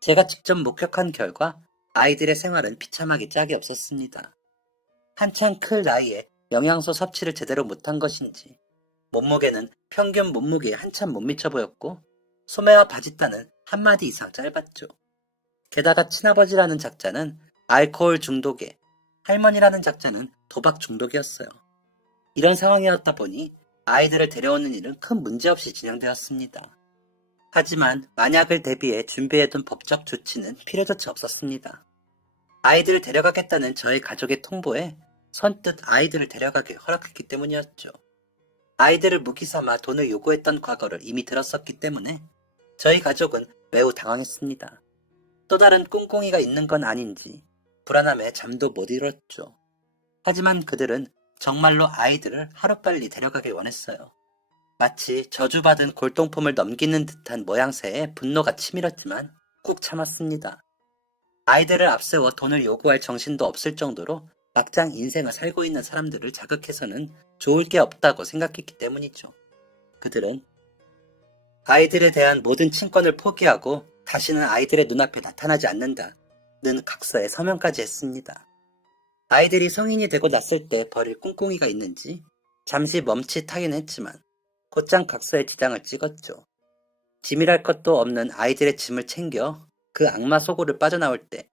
제가 직접 목격한 결과 아이들의 생활은 비참하기 짝이 없었습니다. 한창 클 나이에 영양소 섭취를 제대로 못한 것인지 몸무게는 평균 몸무게에 한참 못 미쳐 보였고 소매와 바짓단은 한마디 이상 짧았죠. 게다가 친아버지라는 작자는 알코올 중독에 할머니라는 작자는 도박 중독이었어요. 이런 상황이었다 보니 아이들을 데려오는 일은 큰 문제 없이 진행되었습니다. 하지만 만약을 대비해 준비해둔 법적 조치는 필요조차 없었습니다. 아이들을 데려가겠다는 저희 가족의 통보에 선뜻 아이들을 데려가길 허락했기 때문이었죠. 아이들을 무기 삼아 돈을 요구했던 과거를 이미 들었었기 때문에 저희 가족은 매우 당황했습니다. 또 다른 꿍꿍이가 있는 건 아닌지 불안함에 잠도 못 이뤘죠. 하지만 그들은 정말로 아이들을 하루빨리 데려가길 원했어요. 마치 저주받은 골동품을 넘기는 듯한 모양새에 분노가 치밀었지만 꾹 참았습니다. 아이들을 앞세워 돈을 요구할 정신도 없을 정도로 막장 인생을 살고 있는 사람들을 자극해서는 좋을 게 없다고 생각했기 때문이죠. 그들은 아이들에 대한 모든 친권을 포기하고 다시는 아이들의 눈앞에 나타나지 않는다는 각서에 서명까지 했습니다. 아이들이 성인이 되고 났을 때 버릴 꿍꿍이가 있는지 잠시 멈칫하긴 했지만 곧장 각서에 지장을 찍었죠. 짐이랄 것도 없는 아이들의 짐을 챙겨 그 악마 속으로 빠져나올 때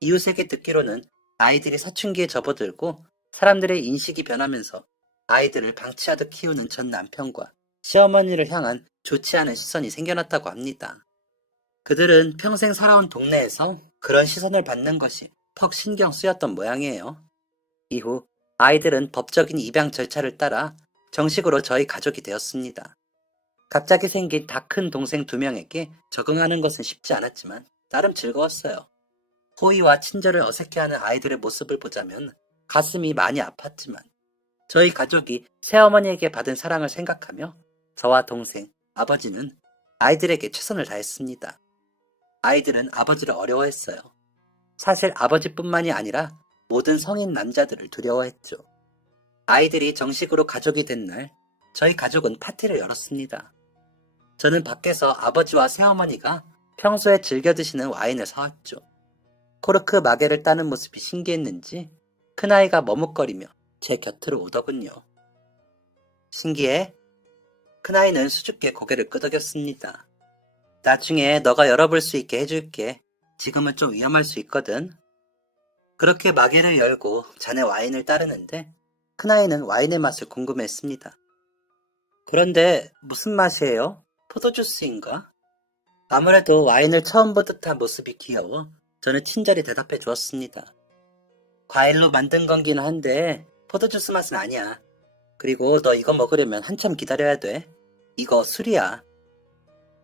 이웃에게 듣기로는 아이들이 사춘기에 접어들고 사람들의 인식이 변하면서 아이들을 방치하듯 키우는 전 남편과 시어머니를 향한 좋지 않은 시선이 생겨났다고 합니다. 그들은 평생 살아온 동네에서 그런 시선을 받는 것이 퍽 신경 쓰였던 모양이에요. 이후 아이들은 법적인 입양 절차를 따라 정식으로 저희 가족이 되었습니다. 갑자기 생긴 다 큰 동생 2명에게 적응하는 것은 쉽지 않았지만 나름 즐거웠어요. 호의와 친절을 어색해하는 아이들의 모습을 보자면 가슴이 많이 아팠지만 저희 가족이 새어머니에게 받은 사랑을 생각하며 저와 동생, 아버지는 아이들에게 최선을 다했습니다. 아이들은 아버지를 어려워했어요. 사실 아버지뿐만이 아니라 모든 성인 남자들을 두려워했죠. 아이들이 정식으로 가족이 된 날, 저희 가족은 파티를 열었습니다. 저는 밖에서 아버지와 새어머니가 평소에 즐겨 드시는 와인을 사왔죠. 코르크 마개를 따는 모습이 신기했는지 큰아이가 머뭇거리며 제 곁으로 오더군요. 신기해? 큰아이는 수줍게 고개를 끄덕였습니다. 나중에 너가 열어볼 수 있게 해줄게. 지금은 좀 위험할 수 있거든. 그렇게 마개를 열고 잔에 와인을 따르는데 큰아이는 와인의 맛을 궁금해했습니다. 그런데 무슨 맛이에요? 포도주스인가? 아무래도 와인을 처음 본 듯한 모습이 귀여워 저는 친절히 대답해 주었습니다. 과일로 만든 건긴 한데 포도주스 맛은 아니야. 그리고 너 이거 먹으려면 한참 기다려야 돼. 이거 술이야.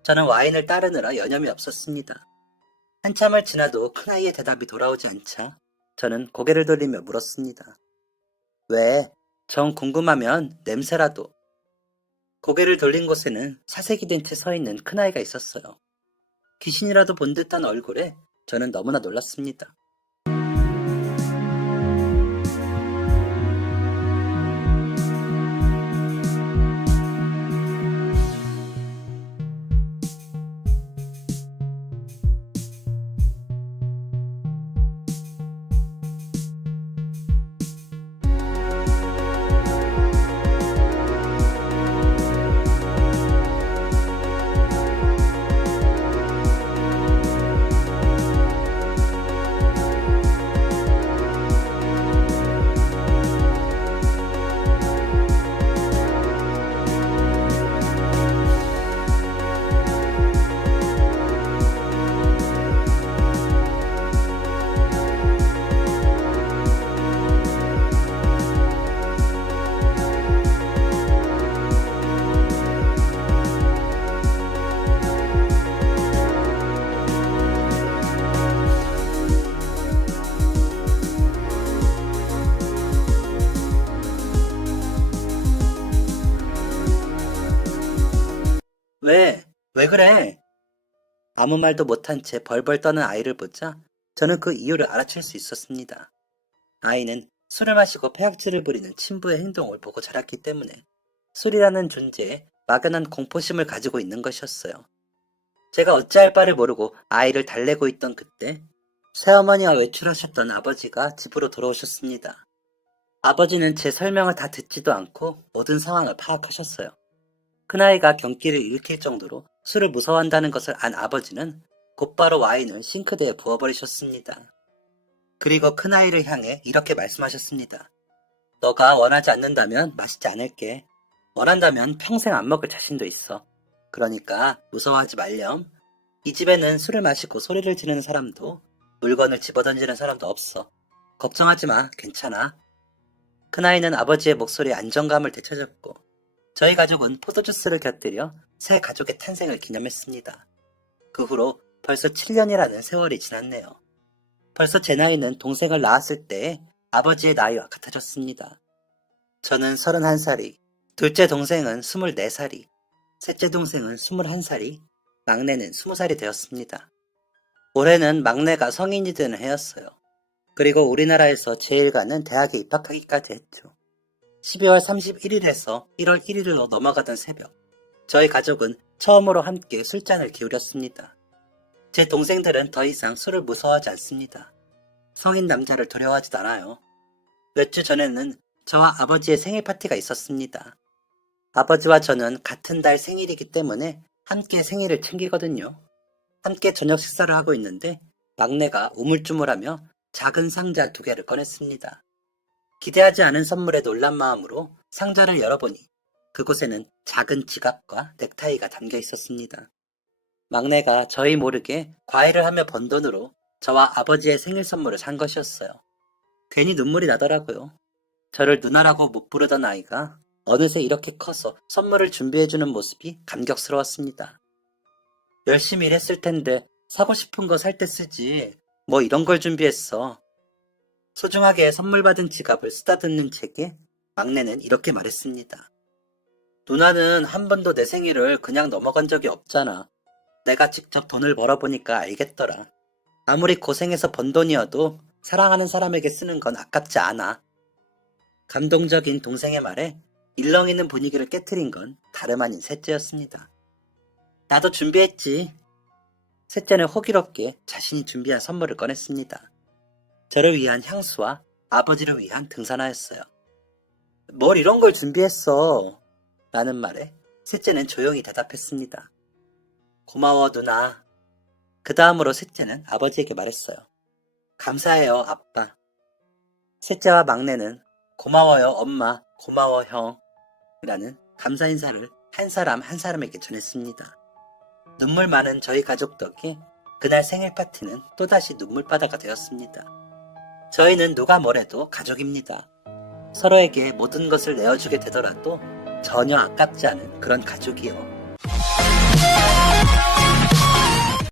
저는 와인을 따르느라 여념이 없었습니다. 한참을 지나도 큰아이의 대답이 돌아오지 않자 저는 고개를 돌리며 물었습니다. 왜? 정 궁금하면 냄새라도. 고개를 돌린 곳에는 사색이 된 채 서 있는 큰아이가 있었어요. 귀신이라도 본 듯한 얼굴에 저는 너무나 놀랐습니다. 왜 그래? 아무 말도 못한 채 벌벌 떠는 아이를 보자 저는 그 이유를 알아챌 수 있었습니다. 아이는 술을 마시고 폐악질을 부리는 친부의 행동을 보고 자랐기 때문에 술이라는 존재에 막연한 공포심을 가지고 있는 것이었어요. 제가 어찌할 바를 모르고 아이를 달래고 있던 그때 새어머니와 외출하셨던 아버지가 집으로 돌아오셨습니다. 아버지는 제 설명을 다 듣지도 않고 모든 상황을 파악하셨어요. 큰아이가 경기를 일으킬 정도로 술을 무서워한다는 것을 안 아버지는 곧바로 와인을 싱크대에 부어버리셨습니다. 그리고 큰아이를 향해 이렇게 말씀하셨습니다. 너가 원하지 않는다면 마시지 않을게. 원한다면 평생 안 먹을 자신도 있어. 그러니까 무서워하지 말렴. 이 집에는 술을 마시고 소리를 지르는 사람도 물건을 집어던지는 사람도 없어. 걱정하지 마. 괜찮아. 큰아이는 아버지의 목소리에 안정감을 되찾았고 저희 가족은 포도주스를 곁들여 새 가족의 탄생을 기념했습니다. 그 후로 벌써 7년이라는 세월이 지났네요. 벌써 제 나이는 동생을 낳았을 때의 아버지의 나이와 같아졌습니다. 저는 31살이, 둘째 동생은 24살이, 셋째 동생은 21살이, 막내는 20살이 되었습니다. 올해는 막내가 성인이 되는 해였어요. 그리고 우리나라에서 제일 가는 대학에 입학하기까지 했죠. 12월 31일에서 1월 1일로 넘어가던 새벽, 저희 가족은 처음으로 함께 술잔을 기울였습니다. 제 동생들은 더 이상 술을 무서워하지 않습니다. 성인 남자를 두려워하지도 않아요. 몇 주 전에는 저와 아버지의 생일 파티가 있었습니다. 아버지와 저는 같은 달 생일이기 때문에 함께 생일을 챙기거든요. 함께 저녁 식사를 하고 있는데 막내가 우물쭈물하며 작은 상자 2개를 꺼냈습니다. 기대하지 않은 선물에 놀란 마음으로 상자를 열어보니 그곳에는 작은 지갑과 넥타이가 담겨 있었습니다. 막내가 저희 모르게 과외를 하며 번 돈으로 저와 아버지의 생일 선물을 산 것이었어요. 괜히 눈물이 나더라고요. 저를 누나라고 못 부르던 아이가 어느새 이렇게 커서 선물을 준비해주는 모습이 감격스러웠습니다. 열심히 일했을 텐데 사고 싶은 거 살 때 쓰지 뭐 이런 걸 준비했어. 소중하게 선물 받은 지갑을 쓰다듬는 제게 막내는 이렇게 말했습니다. 누나는 한 번도 내 생일을 그냥 넘어간 적이 없잖아. 내가 직접 돈을 벌어보니까 알겠더라. 아무리 고생해서 번 돈이어도 사랑하는 사람에게 쓰는 건 아깝지 않아. 감동적인 동생의 말에 일렁이는 분위기를 깨트린 건 다름 아닌 셋째였습니다. 나도 준비했지. 셋째는 호기롭게 자신이 준비한 선물을 꺼냈습니다. 저를 위한 향수와 아버지를 위한 등산화였어요. 뭘 이런 걸 준비했어? 라는 말에 셋째는 조용히 대답했습니다. 고마워 누나. 그 다음으로 셋째는 아버지에게 말했어요. 감사해요 아빠. 셋째와 막내는 고마워요 엄마, 고마워 형 라는 감사 인사를 한 사람 한 사람에게 전했습니다. 눈물 많은 저희 가족 덕에 그날 생일 파티는 또다시 눈물바다가 되었습니다. 저희는 누가 뭐래도 가족입니다. 서로에게 모든 것을 내어주게 되더라도 전혀 아깝지 않은 그런 가족이요.